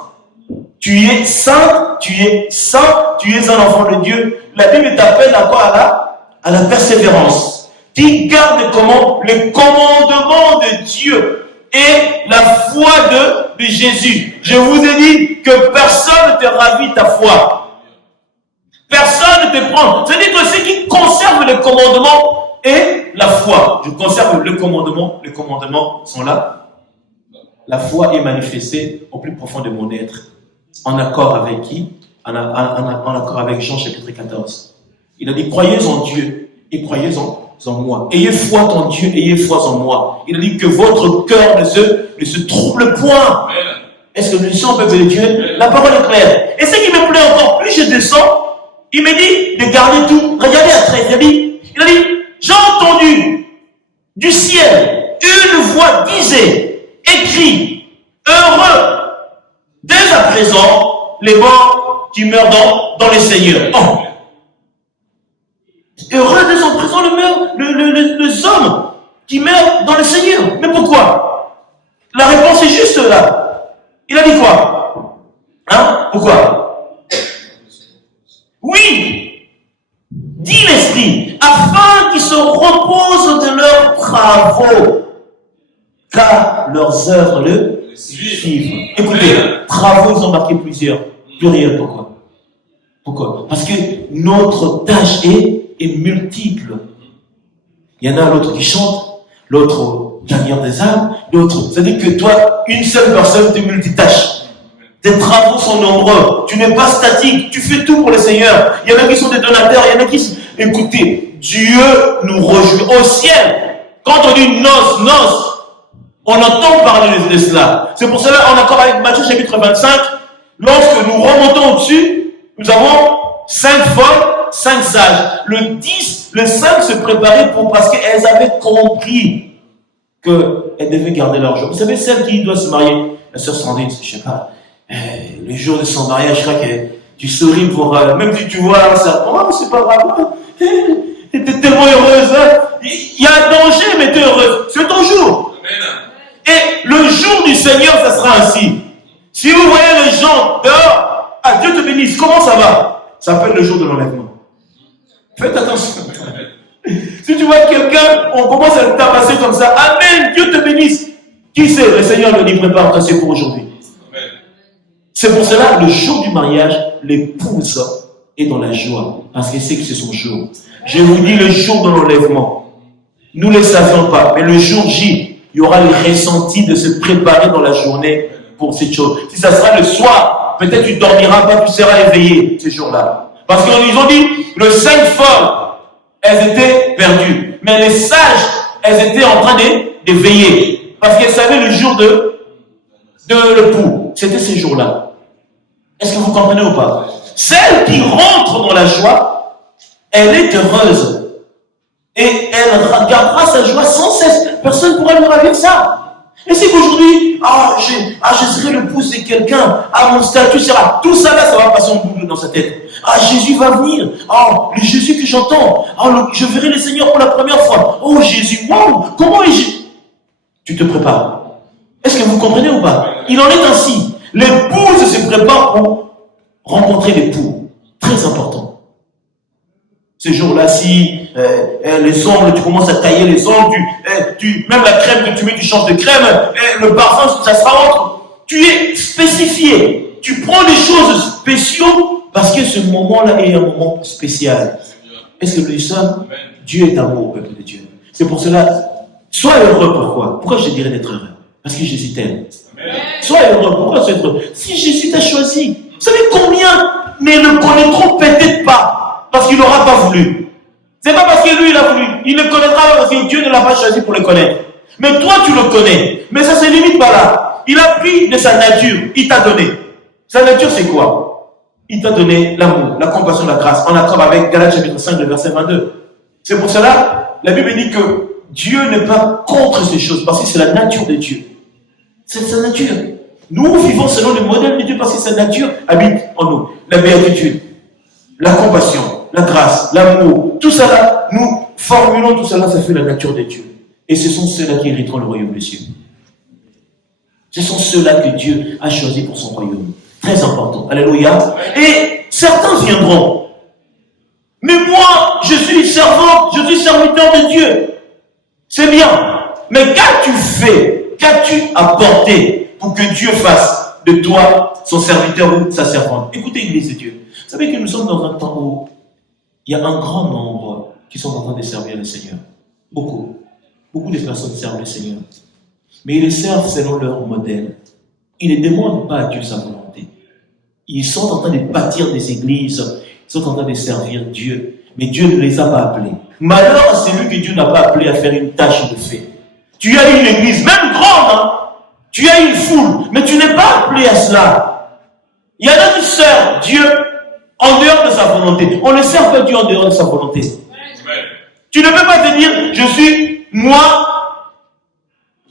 Tu es saint, tu es saint, tu es un enfant de Dieu. La Bible t'appelle à quoi? À la persévérance. Qui garde comment? Le commandement de Dieu et la foi de Jésus. Je vous ai dit que personne ne te ravit ta foi. Personne ne te prend. C'est-à-dire que ceux qui conservent le commandement et la foi. Je conserve le commandement. Les commandements sont là. La foi est manifestée au plus profond de mon être. En accord avec qui? En accord avec Jean chapitre 14. Il a dit, croyez en Dieu et croyez en moi. Ayez foi en Dieu, ayez foi en moi. Il a dit que votre cœur ne se trouble point. Est-ce que nous sommes peuple de Dieu? La parole est claire. Et ce qui me plaît encore, plus je descends, il me dit de garder tout. Regardez à 13, il a dit, j'ai entendu du ciel une voix disait, écrit, heureux dès à présent les morts qui meurent dans le Seigneur. Oh. Heureux dès à présent les hommes qui meurent dans le Seigneur. Mais pourquoi? La réponse est juste là. Il a dit quoi? Pourquoi? Oui, dit l'Esprit, afin qu'ils se reposent de leurs travaux, car leurs œuvres le suivent. Écoutez, travaux, ils ont marqué plusieurs. Pluriel, pourquoi? Pourquoi? Parce que notre tâche est multiple. Il y en a l'autre qui chante, l'autre gagneur des âmes, l'autre. C'est-à-dire que toi, une seule personne te multitâche. Tes travaux sont nombreux. Tu n'es pas statique. Tu fais tout pour le Seigneur. Il y en a qui sont des donateurs. Il y en a qui... Écoutez, Dieu nous réjouit. Au ciel, quand on dit noces, on entend parler de cela. C'est pour cela, en accord avec Matthieu chapitre 25, lorsque nous remontons au-dessus, nous avons 5 folles, 5 sages. Le 10, le 5 se préparaient parce qu'elles avaient compris qu'elles devaient garder leur jour. Vous savez, celle qui doit se marier, la sœur Sandrine, je ne sais pas, le jour de son mariage, je crois que tu souris pour même si tu vois ça, oh, c'est pas grave, tu es tellement heureuse, hein? Il y a un danger, mais tu es heureuse. C'est ton jour. Et le jour du Seigneur, ça sera ainsi. Si vous voyez les gens dehors, ah, Dieu te bénisse, comment ça va? Ça s'appelle le jour de l'enlèvement. Faites attention. Si tu vois quelqu'un, on commence à le tabasser comme ça, Amen, Dieu te bénisse. Qui sait? Le Seigneur le dit, prépare-toi, c'est pour aujourd'hui. C'est pour cela, le jour du mariage, l'épouse est dans la joie, parce qu'elle sait que c'est son jour. Je vous dis, le jour de l'enlèvement, nous ne le savions pas, mais le jour J, il y aura le ressenti de se préparer dans la journée pour cette chose. Si ça sera le soir, peut-être tu ne dormiras pas, tu seras éveillé ce jour-là. Parce qu'ils ont dit, le 5 folles, elles étaient perdues. Mais les sages, elles étaient en train de veiller. Parce qu'elles savaient le jour de l'époux. C'était ces jours-là. Est-ce que vous comprenez ou pas? Celle qui rentre dans la joie, elle est heureuse. Et elle gardera sa joie sans cesse. Personne ne pourra lui ravir ça. Et c'est qu'aujourd'hui, je serai l'épouse de quelqu'un, mon statut sera. Tout ça là, ça va passer en boucle dans sa tête. Jésus va venir. Le Jésus que j'entends. Je verrai le Seigneur pour la première fois. Oh Jésus, waouh, comment est Jésus? Tu te prépares. Est-ce que vous comprenez ou pas? Il en est ainsi. L'épouse se prépare pour rencontrer l'époux. Très important. Ce jour-là, si les ongles, tu commences à tailler les ongles, même la crème que tu mets, tu changes de crème, le parfum, ça sera autre. Tu es spécifié. Tu prends des choses spéciaux parce que ce moment-là est un moment spécial. Est-ce que vous dites ça? Dieu est amour, peuple de Dieu. C'est pour cela, sois heureux. Pourquoi je te dirais d'être heureux? Parce que Jésus t'aime. Sois heureux. Pourquoi sois heureux? Si Jésus t'a choisi, vous savez combien ne le connaîtront peut-être pas parce qu'il n'aura pas voulu. C'est pas parce que lui il a voulu. Il ne connaîtra pas parce que Dieu ne l'a pas choisi pour le connaître. Mais toi tu le connais. Mais ça se limite pas là. Il a pris de sa nature. Il t'a donné. Sa nature c'est quoi? Il t'a donné l'amour, la compassion, la grâce. En accord avec Galates chapitre 5, le verset 22. C'est pour cela, la Bible dit que Dieu n'est pas contre ces choses parce que c'est la nature de Dieu. C'est sa nature. Nous vivons selon le modèle de Dieu parce que sa nature habite en nous. La béatitude, la compassion, la grâce, l'amour, tout ça là, nous formulons tout ça là, ça fait la nature de Dieu. Et ce sont ceux-là qui hériteront le royaume des cieux. Ce sont ceux-là que Dieu a choisis pour son royaume. Très important. Alléluia. Et certains viendront. Mais moi, je suis servante, je suis serviteur de Dieu. C'est bien. Mais qu'as-tu fait? Qu'as-tu apporté pour que Dieu fasse de toi son serviteur ou sa servante? Écoutez, Église de Dieu. Vous savez que nous sommes dans un temps où il y a un grand nombre qui sont en train de servir le Seigneur. Beaucoup. Beaucoup de personnes servent le Seigneur. Mais ils le servent selon leur modèle. Ils ne demandent pas à Dieu sa volonté. Ils sont en train de bâtir des églises. Ils sont en train de servir Dieu. Mais Dieu ne les a pas appelés. Malheur à celui que Dieu n'a pas appelé à faire une tâche de fait. Tu as une église, même grande, hein? Tu as une foule, mais tu n'es pas appelé à cela. Il y en a qui servent Dieu en dehors de sa volonté. On ne sert pas Dieu en dehors de sa volonté. Amen. Tu ne peux pas te dire, je suis, moi,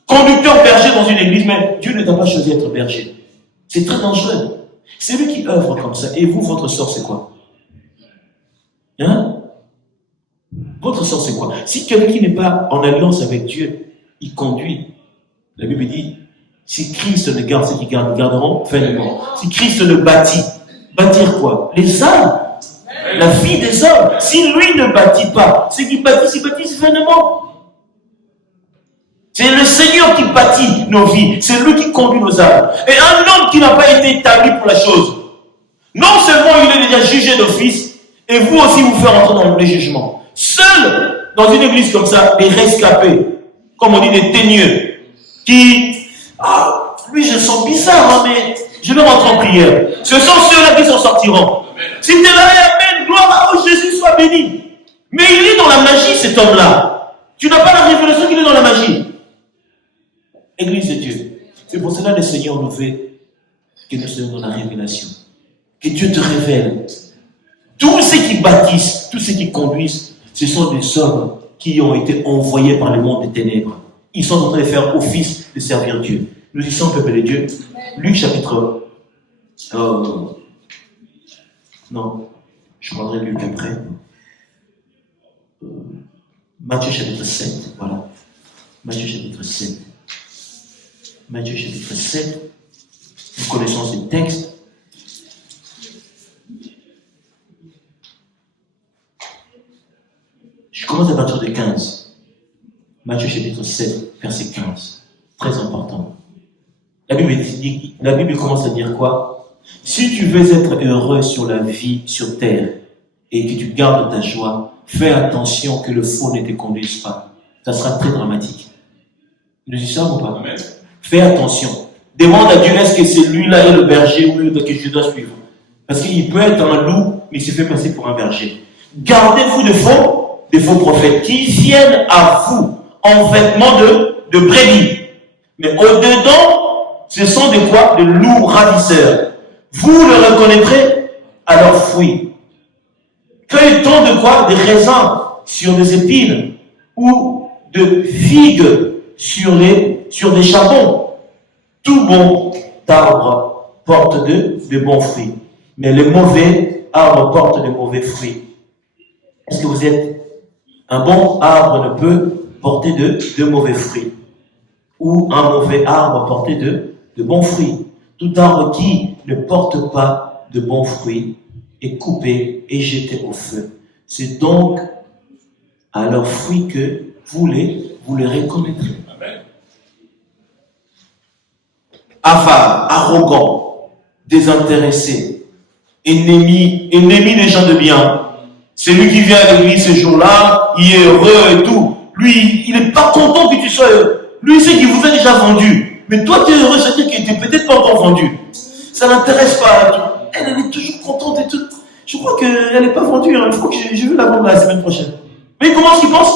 conducteur berger dans une église, mais Dieu ne t'a pas choisi d'être berger. C'est très dangereux. C'est lui qui œuvre comme ça. Et vous, votre sort, c'est quoi? Hein? Votre sort, c'est quoi? Si quelqu'un qui n'est pas en alliance avec Dieu, il conduit. La Bible dit, si Christ ne garde ceux qui gardent, garderont fermement. Si Christ ne bâtit, bâtir quoi? Les âmes. La vie des hommes. Si lui ne bâtit pas, ceux qui bâtissent, ils bâtissent fermement. C'est le Seigneur qui bâtit nos vies. C'est lui qui conduit nos âmes. Et un homme qui n'a pas été établi pour la chose, Non seulement il est déjà jugé d'office, et vous aussi vous faites rentrer dans le jugement. Seuls, dans une église comme ça, des rescapés, comme on dit des teigneux, qui, lui je sens bizarre, hein, mais je vais rentrer en prière. Ce sont ceux-là qui s'en sortiront. Si tu es là, amen, gloire à Jésus soit béni. Mais il est dans la magie, cet homme-là. Tu n'as pas la révélation qu'il est dans la magie. Église de Dieu. C'est pour cela que le Seigneur nous fait que nous soyons dans la révélation. Que Dieu te révèle. Tous ceux qui bâtissent, tous ceux qui conduisent, ce sont des hommes qui ont été envoyés par le monde des ténèbres. Ils sont en train de faire office de servir Dieu. Nous y sommes, peuple de Dieu. Luc chapitre... non, je prendrai Luc après. Matthieu chapitre 7, voilà. Matthieu chapitre 7. Matthieu chapitre 7. Nous connaissons ce texte. Je commence à partir de 15. Matthieu chapitre 7, verset 15. Très important. La Bible commence à dire quoi? Si tu veux être heureux sur la vie sur terre et que tu gardes ta joie, fais attention que le faux ne te conduise pas. Ça sera très dramatique. Nous y sommes ou pas? Amen. Fais attention. Demande à Dieu, est-ce que celui-là est le berger ou que je dois suivre? Parce qu'il peut être un loup, mais il se fait passer pour un berger. Gardez-vous de faux prophètes qui viennent à vous en vêtements de brebis. Mais au-dedans, ce sont de quoi? De loups ravisseurs. Vous le reconnaîtrez à leurs fruits. Cueille-t-on de quoi? Des raisins sur des épines ou de figues sur des charbons? Tout bon arbre porte de bons fruits, mais le mauvais arbre porte de mauvais fruits. Est-ce que vous êtes un bon arbre ne peut porter de mauvais fruits, ou un mauvais arbre porter de bons fruits? Tout arbre qui ne porte pas de bons fruits est coupé et jeté au feu. C'est donc à leurs fruits que vous les reconnaîtrez. Amen. Avare, arrogant, désintéressé, ennemi des gens de bien. Celui qui vient à l'église ce jour-là, il est heureux et tout. Lui, il n'est pas content que tu sois heureux. Lui, il sait qu'il vous a déjà vendu. Mais toi, tu es heureux, c'est-à-dire qu'il n'était peut-être pas encore vendu. Ça ne l'intéresse pas. Elle est toujours contente et tout. Je crois qu'elle n'est pas vendue. Hein. Je crois que je vais la vendre la semaine prochaine. Mais comment est-ce qu'il pense?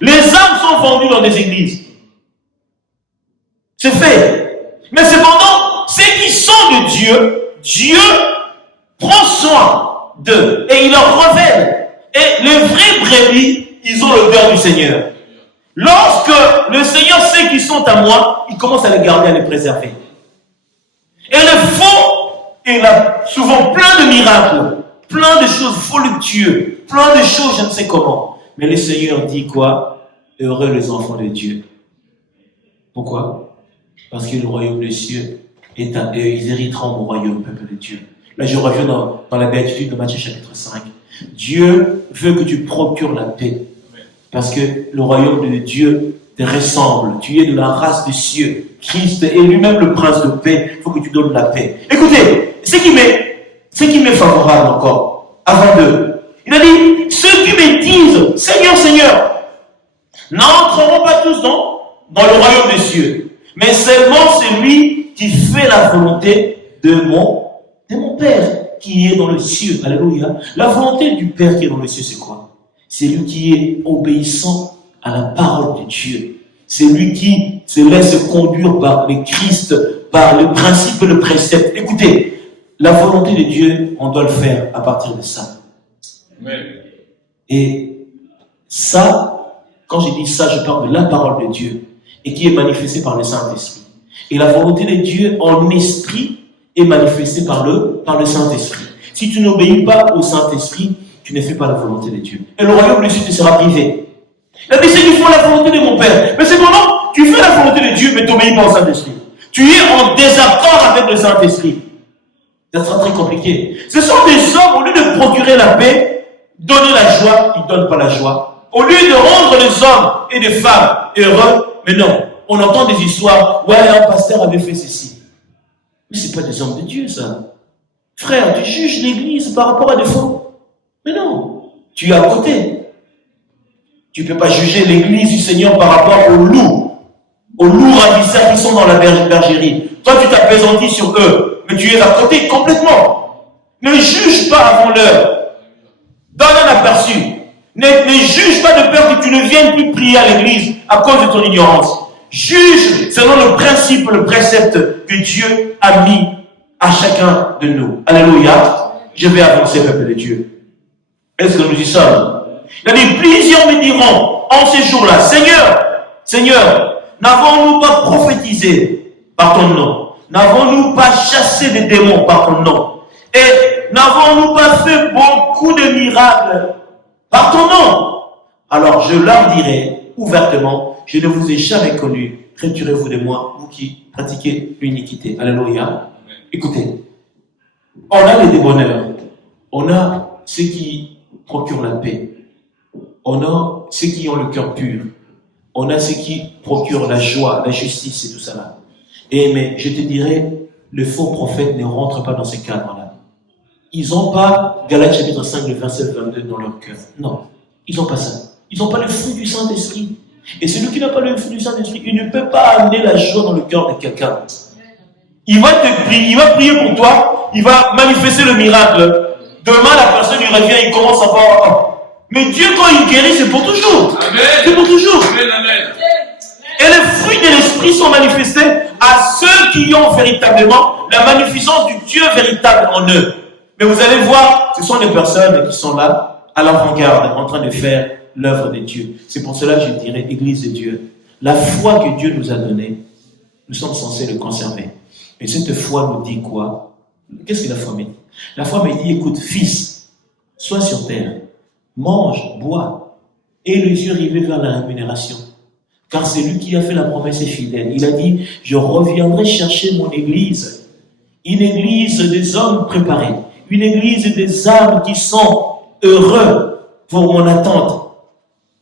Les âmes sont vendues dans des églises. C'est fait. Mais cependant, ceux qui sont de Dieu, Dieu prend soin d'eux et il leur révèle. Et les vrais brebis, ils ont l'odeur du Seigneur. Lorsque le Seigneur sait qu'ils sont à moi, il commence à les garder, à les préserver. Et le faux, il a souvent plein de miracles, plein de choses voluptueuses, plein de choses, je ne sais comment. Mais le Seigneur dit quoi? Heureux les enfants de Dieu. Pourquoi? Parce que le royaume des cieux est à eux, ils hériteront au royaume, peuple de Dieu. Là, je reviens dans la béatitude de Matthieu chapitre 5. Dieu veut que tu procures la paix. Parce que le royaume de Dieu te ressemble. Tu es de la race des cieux. Christ est lui-même le prince de paix. Il faut que tu donnes la paix. Écoutez, ce qui m'est favorable encore, avant d'eux, il a dit, ceux qui me disent, Seigneur, Seigneur, n'entreront pas tous dans le royaume des cieux, mais seulement celui qui fait la volonté de mon Père qui est dans le cieux. Alléluia. La volonté du Père qui est dans le cieux, c'est quoi? C'est lui qui est obéissant à la parole de Dieu. C'est lui qui se laisse conduire par le Christ, par le principe et le précepte. Écoutez, la volonté de Dieu, on doit le faire à partir de ça. Amen. Et ça, quand je dis ça, je parle de la parole de Dieu et qui est manifestée par le Saint-Esprit. Et la volonté de Dieu en esprit est manifestée par le Saint-Esprit. Si tu n'obéis pas au Saint-Esprit, tu ne fais pas la volonté de Dieu. Et le royaume de Dieu te sera privé. Il a dit, ceux qui font la volonté de mon Père. Mais cependant, tu fais la volonté de Dieu, mais tu n'obéis pas au Saint-Esprit. Tu es en désaccord avec le Saint-Esprit. Ça sera très compliqué. Ce sont des hommes, au lieu de procurer la paix, donner la joie, ils ne donnent pas la joie. Au lieu de rendre les hommes et les femmes heureux, mais non, on entend des histoires, ouais, un pasteur avait fait ceci. Mais ce n'est pas des hommes de Dieu, ça. Frère, tu juges l'église par rapport à des faux. Mais non, tu es à côté. Tu ne peux pas juger l'église du Seigneur par rapport aux loups ravisseurs qui sont dans la bergerie. Toi, tu t'apaisantis sur eux, mais tu es à côté complètement. Ne juge pas avant l'heure. Donne un aperçu. Ne juge pas de peur que tu ne viennes plus prier à l'église à cause de ton ignorance. Juge selon le principe, le précepte que Dieu a mis à chacun de nous. Alléluia. Je vais avancer, peuple de Dieu. Est-ce que nous y sommes? Il a dit, plusieurs me diront en ces jours-là, Seigneur, n'avons-nous pas prophétisé par ton nom? N'avons-nous pas chassé des démons par ton nom? Et n'avons-nous pas fait beaucoup de miracles par ton nom? Alors je leur dirai ouvertement, je ne vous ai jamais connu. Retirez-vous de moi, vous qui pratiquez l'iniquité. Alléluia. Écoutez, on a les débonneurs, on a ceux qui procurent la paix, on a ceux qui ont le cœur pur, on a ceux qui procurent la joie, la justice et tout ça là. Mais je te dirais, le faux prophète ne rentre pas dans ces cadres-là. Ils n'ont pas Galates chapitre 5, le verset 22 dans leur cœur. Non, ils n'ont pas ça. Ils n'ont pas le fruit du Saint-Esprit. Et celui qui n'a pas le fruit du Saint-Esprit, il ne peut pas amener la joie dans le cœur de quelqu'un. Il va prier pour toi, il va manifester le miracle. Demain, la personne lui revient, il commence à voir. Mais Dieu, quand il guérit, c'est pour toujours. Amen. C'est pour toujours. Amen, amen. Et les fruits de l'esprit sont manifestés à ceux qui ont véritablement la magnificence du Dieu véritable en eux. Mais vous allez voir, ce sont des personnes qui sont là, à l'avant-garde, en train de faire l'œuvre de Dieu. C'est pour cela que je dirais, Église de Dieu, la foi que Dieu nous a donnée, nous sommes censés le conserver. Et cette foi nous dit quoi? Qu'est-ce que la foi me dit? La foi me dit, écoute, fils, sois sur terre, mange, bois, et les yeux rivés vers la rémunération. Car c'est lui qui a fait la promesse est fidèle. Il a dit, je reviendrai chercher mon église. Une église des hommes préparés. Une église des âmes qui sont heureux pour mon attente.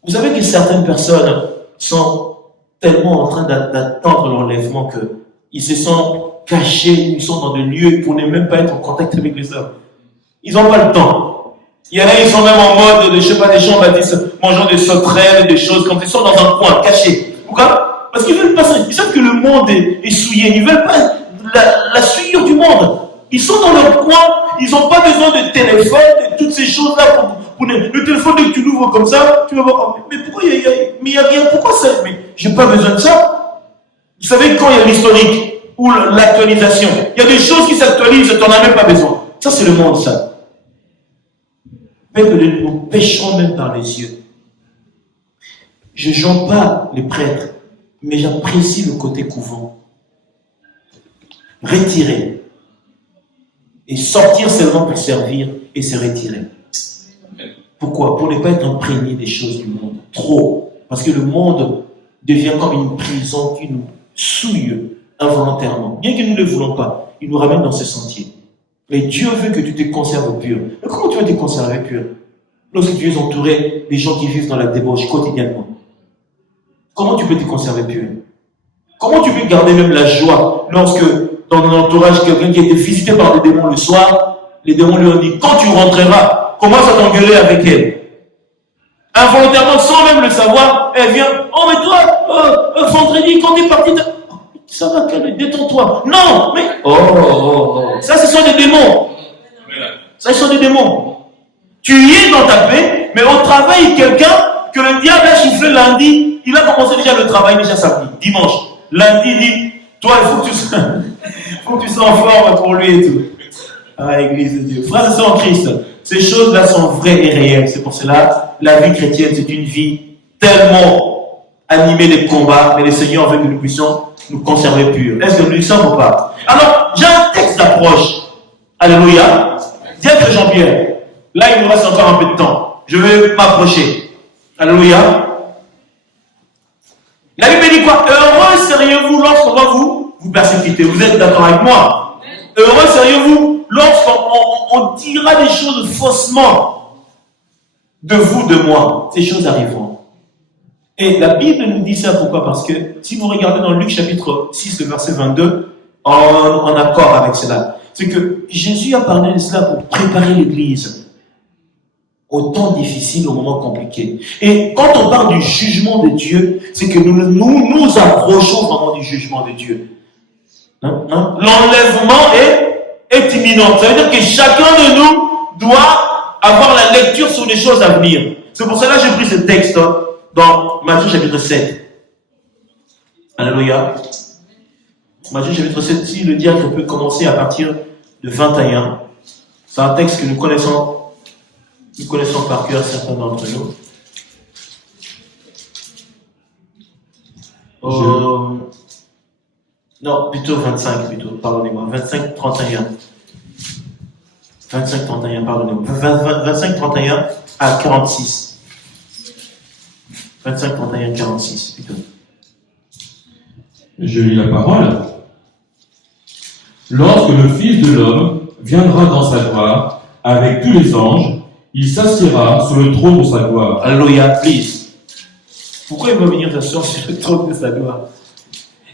Vous savez que certaines personnes sont tellement en train d'attendre l'enlèvement qu'ils se sont cachés, ils sont dans des lieux pour ne même pas être en contact avec les hommes. Ils n'ont pas le temps. Il y en a, ils sont même en mode, je sais pas, des gens baptistes, mangeant des sauterelles, des choses comme ça. Ils sont dans un coin, cachés. Pourquoi? Parce qu'ils veulent pas ça. Ils savent que le monde est souillé. Ils veulent pas la souillure du monde. Ils sont dans leur coin. Ils n'ont pas besoin de téléphone, de toutes ces choses-là. Le téléphone, dès que tu l'ouvres comme ça, tu vas voir. Mais pourquoi il y a rien? Pourquoi ça? Mais j'ai pas besoin de ça. Vous savez, quand il y a l'historique ou l'actualisation, il y a des choses qui s'actualisent, tu n'en as même pas besoin. Ça, c'est le monde, ça. Peuple, nous péchons même par les yeux. Je ne gêne pas les prêtres, mais j'apprécie le côté couvent. Retirer. Et sortir seulement pour servir et se retirer. Pourquoi? Pour ne pas être imprégné des choses du monde. Trop. Parce que le monde devient comme une prison qui nous souille involontairement. Bien que nous ne le voulons pas, il nous ramène dans ce sentier. Mais Dieu veut que tu te conserves pur. Mais comment tu vas te conserver pur? Lorsque tu es entouré des gens qui vivent dans la débauche quotidiennement. Comment tu peux te conserver pur? Comment tu peux garder même la joie lorsque dans ton entourage, quelqu'un qui a été visité par des démons le soir, les démons lui ont dit, quand tu rentreras, commence à t'engueuler avec elle. Involontairement, sans même le savoir, elle vient, oh mais toi, vendredi, quand tu es parti, ça va, détends-toi. Non, mais, ça ce sont des démons. Ça ce sont des démons. Tu y es dans ta paix, mais au travail, quelqu'un que le diable a chiffré lundi, il a commencé déjà le travail déjà samedi, dimanche. Lundi, il dit, toi, il faut que tu sois en forme pour lui et tout. Ah, Église de Dieu. Frères et sœurs en Christ, ces choses-là sont vraies et réelles. C'est pour cela, la vie chrétienne, c'est une vie tellement animée de combats, mais le Seigneur veut que nous puissions nous conserver purs. Est-ce que nous y sommes ou pas? Alors, j'ai un texte d'approche. Alléluia. Diacre Jean-Pierre. Là, il nous reste encore un peu de temps. Je vais m'approcher. Alléluia. La Bible dit quoi? Heureux seriez-vous lorsqu'on va vous persécuter. Vous êtes d'accord avec moi? Heureux seriez-vous lorsqu'on dira des choses faussement de vous, de moi. Ces choses arriveront. Et la Bible nous dit ça pourquoi? Parce que si vous regardez dans Luc chapitre 6, le verset 22, en accord avec cela, c'est que Jésus a parlé de cela pour préparer l'Église au temps difficile, au moment compliqué. Et quand on parle du jugement de Dieu, c'est que nous approchons vraiment du jugement de Dieu. L'enlèvement est imminent. Ça veut dire que chacun de nous doit avoir la lecture sur les choses à venir. C'est pour cela que j'ai pris ce texte dans Matthieu chapitre 7. Alléluia. Matthieu chapitre 7, si le diacre peut commencer à partir de 21. C'est un texte que nous connaissons par cœur, certains d'entre nous. Non, plutôt 25, pardonnez-moi. 25, 31. 25, 31, pardonnez-moi. 25, 31 à 46. 25, 31, 46, plutôt. Je lis la parole. Lorsque le Fils de l'homme viendra dans sa gloire, avec tous les anges, il s'assiera sur le trône de sa gloire. Alléluia, please. Pourquoi il va venir s'asseoir sur le trône de sa gloire?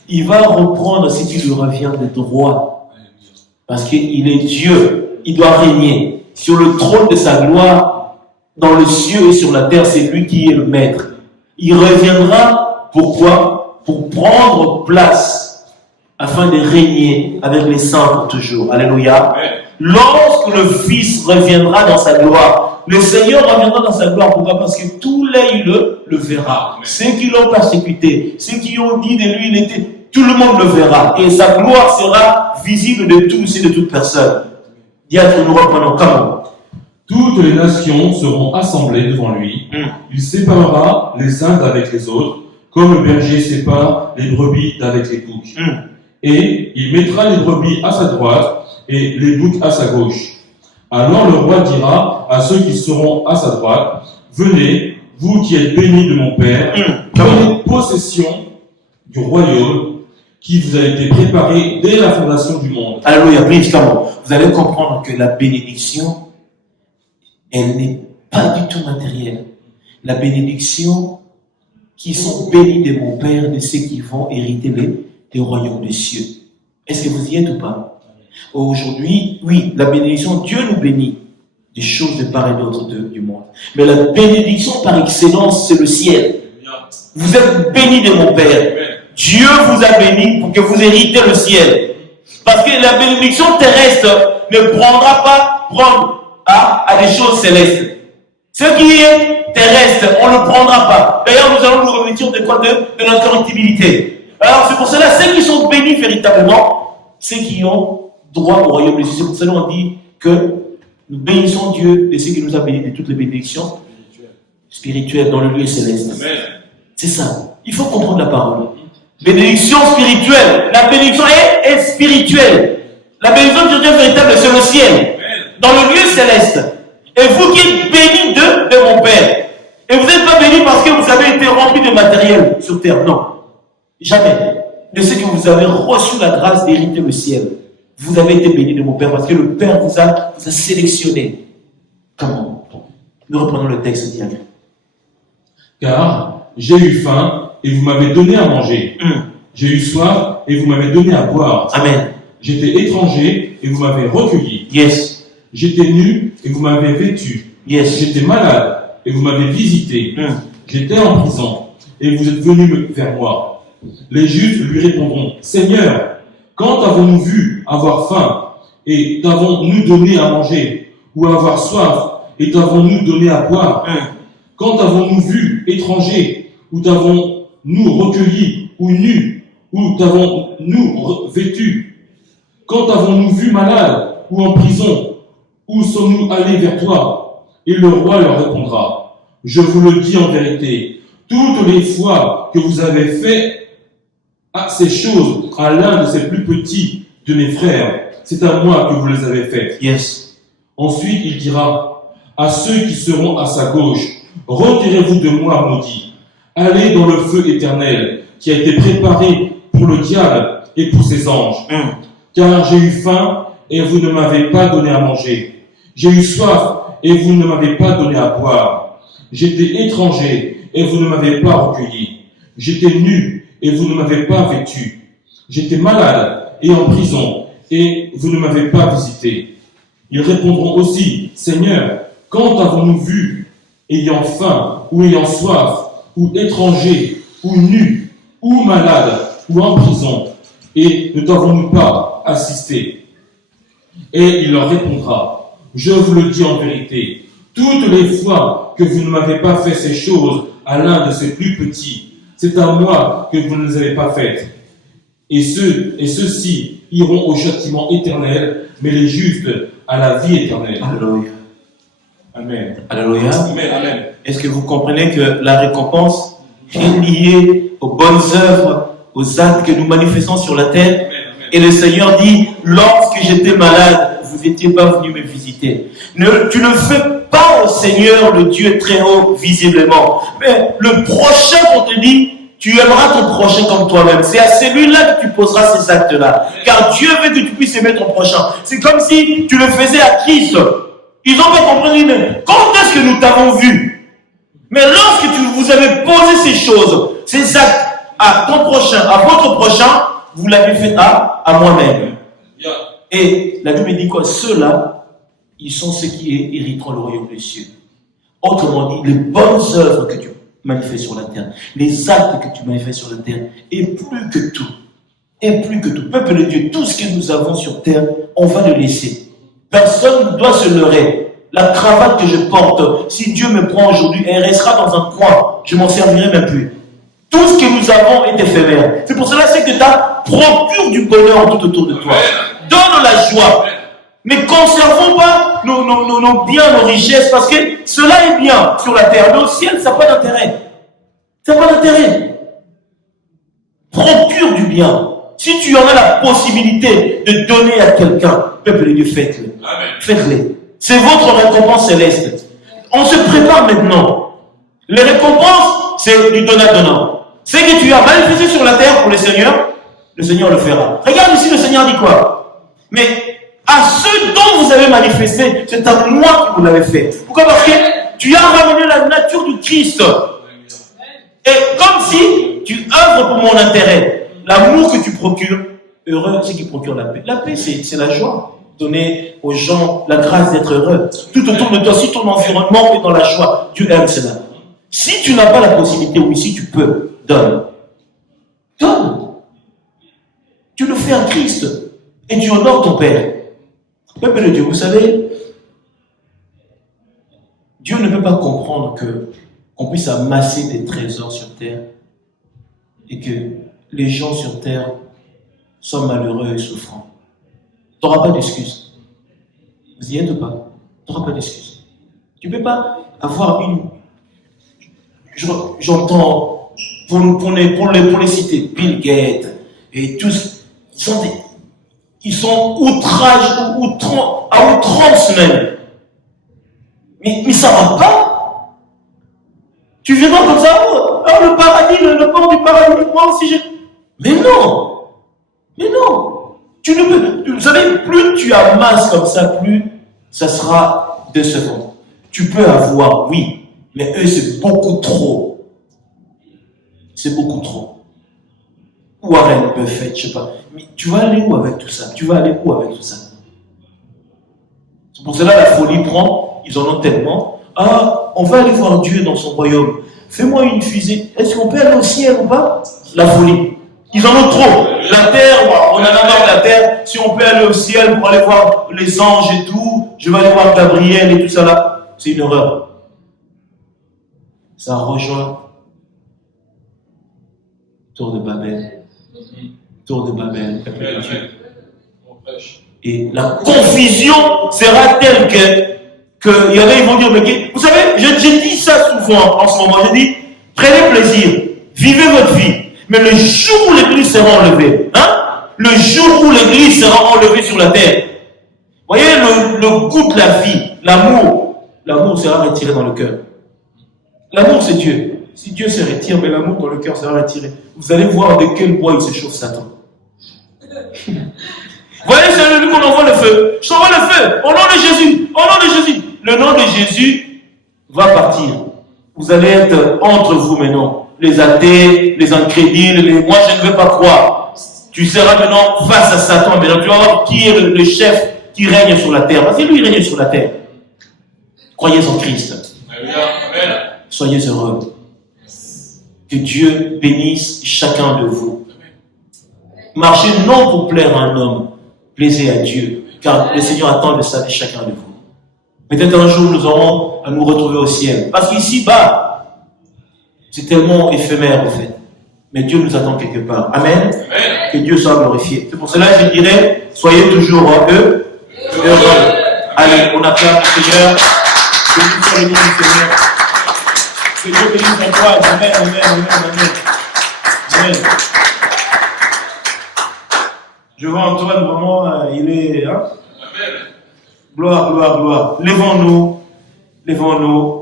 Il va reprendre ce qui lui revient de droit. Parce qu'il est Dieu. Il doit régner sur le trône de sa gloire, dans le ciel et sur la terre. C'est lui qui est le maître. Il reviendra, pourquoi? Pour prendre place, afin de régner avec les saints pour toujours. Alléluia. Amen. Lorsque le Fils reviendra dans sa gloire, le Seigneur reviendra dans sa gloire. Pourquoi? Parce que tout l'œil le verra. Amen. Ceux qui l'ont persécuté, ceux qui ont dit de lui, tout le monde le verra. Et sa gloire sera visible de tous et de toute personne. Diacre, nous reprenons comment? Toutes les nations seront assemblées devant lui. Il séparera les uns d'avec les autres, comme le berger sépare les brebis d'avec les boucs. Et il mettra les brebis à sa droite et les boucs à sa gauche. Alors le roi dira à ceux qui seront à sa droite, venez, vous qui êtes bénis de mon Père, prenez possession du royaume qui vous a été préparé dès la fondation du monde. Alléluia, vous allez comprendre que la bénédiction, elle n'est pas du tout matérielle. La bénédiction qui sont bénis de mon Père, de ceux qui vont hériter les royaumes des cieux. Est-ce que vous y êtes ou pas? Aujourd'hui, oui, la bénédiction, Dieu nous bénit des choses de part et d'autre du monde. Mais la bénédiction par excellence, c'est le ciel. Vous êtes bénis de mon Père. Dieu vous a béni pour que vous héritez le ciel. Parce que la bénédiction terrestre ne prendra pas prendre à des choses célestes. Ce qui est terrestre, on ne le prendra pas. D'ailleurs, nous allons nous revêtir de quoi? De l'incorruptibilité. Alors, c'est pour cela, ceux qui sont bénis véritablement, ceux qui ont droit au royaume des cieux. C'est pour cela qu'on dit que nous bénissons Dieu et ceux qui nous a bénis de toutes les bénédictions spirituelles dans le lieu céleste. Amen. C'est ça. Il faut comprendre la parole. Bénédiction spirituelle. La bénédiction est spirituelle. La bénédiction de Dieu véritable, c'est le ciel. Dans le lieu céleste. Et vous qui êtes bénis de mon Père. Et vous n'êtes pas bénis parce que vous avez été remplis de matériel sur terre. Non. Jamais. De ce que vous avez reçu la grâce d'hériter le ciel. Vous avez été bénis de mon Père parce que le Père vous a sélectionné. Comment? Nous reprenons le texte diacre. Car j'ai eu faim et vous m'avez donné à manger. J'ai eu soif et vous m'avez donné à boire. Amen. J'étais étranger et vous m'avez recueilli. Yes. J'étais nu et vous m'avez vêtu. Yes. J'étais malade et vous m'avez visité. J'étais en prison et vous êtes venu vers moi. Les justes lui répondront, Seigneur, quand avons-nous vu avoir faim et t'avons-nous donné à manger, ou avoir soif et t'avons-nous donné à boire? Quand avons-nous vu étranger, ou t'avons-nous recueilli, ou nu, ou t'avons-nous vêtu? Quand avons-nous vu malade, ou en prison, où sommes-nous allés vers toi? Et le roi leur répondra, je vous le dis en vérité, toutes les fois que vous avez fait ces choses à l'un de ces plus petits de mes frères, c'est à moi que vous les avez faites. Yes. Ensuite, il dira à ceux qui seront à sa gauche, retirez-vous de moi, maudits. Allez dans le feu éternel qui a été préparé pour le diable et pour ses anges. Car j'ai eu faim et vous ne m'avez pas donné à manger. J'ai eu soif et vous ne m'avez pas donné à boire. J'étais étranger et vous ne m'avez pas recueilli. J'étais nu et vous ne m'avez pas vêtu. J'étais malade et en prison et vous ne m'avez pas visité. Ils répondront aussi, Seigneur, quand avons-nous vu, ayant faim, ou ayant soif, ou étranger, ou nu, ou malade, ou en prison, et ne t'avons-nous pas assisté? Et il leur répondra, je vous le dis en vérité, toutes les fois que vous ne m'avez pas fait ces choses à l'un de ces plus petits, c'est à moi que vous ne les avez pas faites. Et ceux-ci iront au châtiment éternel, mais les justes à la vie éternelle. Alléluia. Amen. Alléluia. Amen. Amen. Est-ce que vous comprenez que la récompense est liée aux bonnes œuvres, aux actes que nous manifestons sur la terre? Et le Seigneur dit, lorsque j'étais malade, vous n'étiez pas venu me visiter. Tu ne fais pas au Seigneur le Dieu très haut visiblement. Mais le prochain, on te dit, tu aimeras ton prochain comme toi-même. C'est à celui-là que tu poseras ces actes-là. Car Dieu veut que tu puisses aimer ton prochain. C'est comme si tu le faisais à Christ. Ils n'ont pas compris. Quand est-ce que nous t'avons vu? Mais lorsque vous avez posé ces choses, ces actes à ton prochain, à votre prochain, vous l'avez fait à moi-même. Yeah. Et la Bible dit quoi? Ceux-là, ils sont ceux qui hériteront le royaume des cieux. Autrement dit, les bonnes œuvres que tu manifestes sur la terre, les actes que tu manifestes sur la terre, et plus que tout, peuple de Dieu, tout ce que nous avons sur terre, on va le laisser. Personne ne doit se leurrer. La cravate que je porte, si Dieu me prend aujourd'hui, elle restera dans un coin. Je m'en servirai même plus. Tout ce que nous avons est éphémère. C'est pour cela que tu as procure du bonheur tout autour de toi. Donne la joie. Ne conservons pas nos biens, nos richesses, parce que cela est bien sur la terre. Mais au ciel, ça n'a pas d'intérêt. Ça n'a pas d'intérêt. Procure du bien. Si tu en as la possibilité de donner à quelqu'un, peuple de Dieu, faites-le. Faites-le. C'est votre récompense céleste. On se prépare maintenant. Les récompenses, c'est du donnant-donnant. C'est que tu as manifesté sur la terre pour le Seigneur le fera. Regarde ici, le Seigneur dit quoi? Mais à ceux dont vous avez manifesté, c'est à moi que vous l'avez fait. Pourquoi? Parce que tu as ramené la nature du Christ. Et comme si tu œuvres pour mon intérêt. L'amour que tu procures, heureux, c'est qui procure la paix. La paix, c'est la joie. Donner aux gens la grâce d'être heureux. Tout autour de toi, si ton environnement est dans la joie, Dieu aime cela. Si tu n'as pas la possibilité, oui, si tu peux, donne. Donne. Tu le fais à Christ. Et tu honores ton Père. Peuple de Dieu, vous savez, Dieu ne peut pas comprendre qu'on puisse amasser des trésors sur terre et que les gens sur terre sont malheureux et souffrants. Tu n'auras pas d'excuses. Vous y êtes ou pas? Tu n'auras pas d'excuses. Tu ne peux pas avoir une... J'entends, pour les citer, Bill Gates et tous, ils sont outrage, à outrance même. Mais ça ne va pas. Tu viendras comme ça, le paradis, le port du paradis, moi aussi j'ai... Mais non. Tu ne peux, vous savez, plus tu amasses comme ça, plus ça sera décevant. Tu peux avoir, oui, mais eux c'est beaucoup trop. C'est beaucoup trop. Warren Buffett, je sais pas. Mais tu vas aller où avec tout ça? C'est pour cela la folie prend, ils en ont tellement. Ah, on va aller voir Dieu dans son royaume. Fais-moi une fusée. Est-ce qu'on peut aller au ciel ou pas? La folie. Ils en ont trop. La terre, on en a marre de la terre. Si on peut aller au ciel pour aller voir les anges et tout, je vais aller voir Gabriel et tout ça là. C'est une horreur. Ça rejoint Tour de Babel. Et la confusion sera telle que il y en a, ils vont dire, mais vous savez, j'ai dit ça souvent en ce moment. J'ai dit, prenez plaisir, vivez votre vie. Mais le jour où l'église sera enlevée, le jour où l'église sera enlevée sur la terre, voyez le goût de la vie, l'amour sera retiré dans le cœur. L'amour, c'est Dieu. Si Dieu se retire, mais l'amour dans le cœur sera retiré. Vous allez voir de quel bois il se chauffe Satan. Voyez, c'est lui qu'on envoie le feu. Je t'envoie le feu. Au nom de Jésus. Au nom de Jésus. Le nom de Jésus va partir. Vous allez être entre vous maintenant. Les athées, les incrédules, moi je ne veux pas croire. Tu seras maintenant face à Satan. Maintenant, tu vas voir qui est le chef qui règne sur la terre. Parce que lui, il règne sur la terre. Croyez en Christ. Soyez heureux. Que Dieu bénisse chacun de vous. Marchez non pour plaire à un homme, plaisez à Dieu, car le Seigneur attend de ça de chacun de vous. Peut-être un jour nous aurons à nous retrouver au ciel. Parce qu'ici-bas, c'est tellement éphémère en fait. Mais Dieu nous attend quelque part. Amen. Amen. Que Dieu soit glorifié. C'est pour cela que je dirais, soyez toujours heureux. Allez, on acclame le Seigneur. Béni soit le nom du Seigneur. Que Dieu bénisse en toi. Amen, amen, amen, amen. Amen. Je vois Antoine, vraiment, il est... Hein? Gloire, gloire, gloire. Lèvons-nous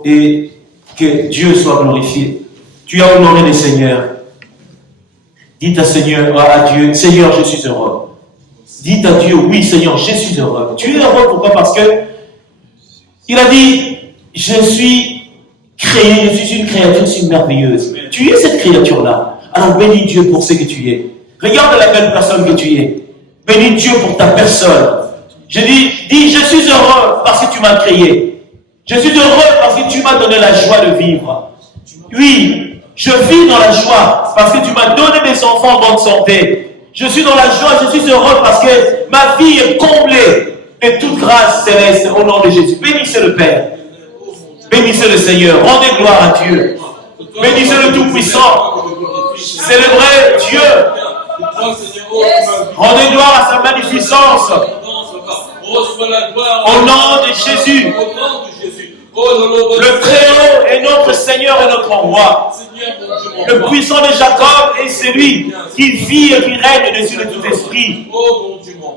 et que Dieu soit glorifié. Tu as honoré le Seigneur. Dites à Seigneur, à Dieu, Seigneur, je suis heureux. Dites à Dieu, oui Seigneur, je suis heureux. Tu es heureux, pourquoi? Parce que il a dit, je suis créé, je suis une créature si merveilleuse. Tu es cette créature-là. Alors bénis Dieu pour ce que tu es. Regarde la belle personne que tu es. Bénis Dieu pour ta personne. Je dis, je suis heureux parce que tu m'as créé. Je suis heureux parce que tu m'as donné la joie de vivre. Oui, je vis dans la joie parce que tu m'as donné des enfants en bonne santé. Je suis dans la joie, je suis heureux parce que ma vie est comblée de toute grâce céleste au nom de Jésus. Bénissez le Père. Bénissez le Seigneur. Rendez gloire à Dieu. Bénissez le Tout-Puissant. Célébrez Dieu. Rendez gloire à sa magnificence. Au nom de Jésus. Le Très-Haut est notre Seigneur et notre Roi. Le puissant de Jacob est celui qui vit et qui règne dessus de tout esprit.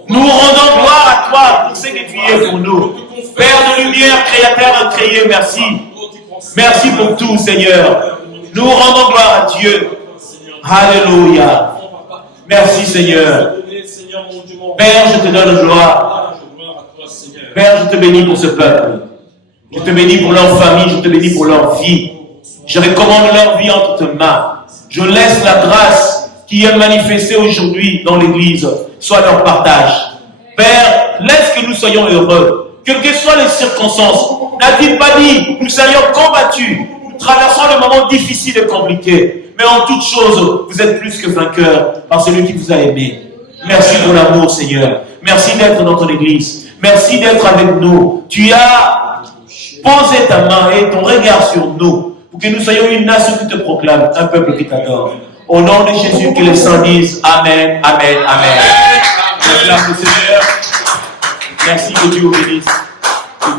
Nous rendons gloire à toi pour ce que tu es pour nous. Père de lumière, créateur incréé, merci. Merci pour tout, Seigneur. Nous rendons gloire à Dieu. Alléluia. Merci, Seigneur. Père, je te donne gloire. Père, je te bénis pour ce peuple. Je te bénis pour leur famille, je te bénis pour leur vie. Je recommande leur vie entre tes mains. Je laisse la grâce qui est manifestée aujourd'hui dans l'Église soit leur partage. Père, laisse que nous soyons heureux. Quelles que soient les circonstances, n'a-t-il pas dit, nous soyons combattus, nous traversons des moments difficiles et compliqués. Mais en toutes choses, vous êtes plus que vainqueurs par celui qui vous a aimé. Merci pour l'amour, Seigneur. Merci d'être dans ton Église. Merci d'être avec nous. Tu as posé ta main et ton regard sur nous pour que nous soyons une nation qui te proclame, un peuple qui t'adore. Au nom de Jésus, que les saints disent Amen, Amen, Amen. Merci, Seigneur. Merci, que Dieu vous bénisse.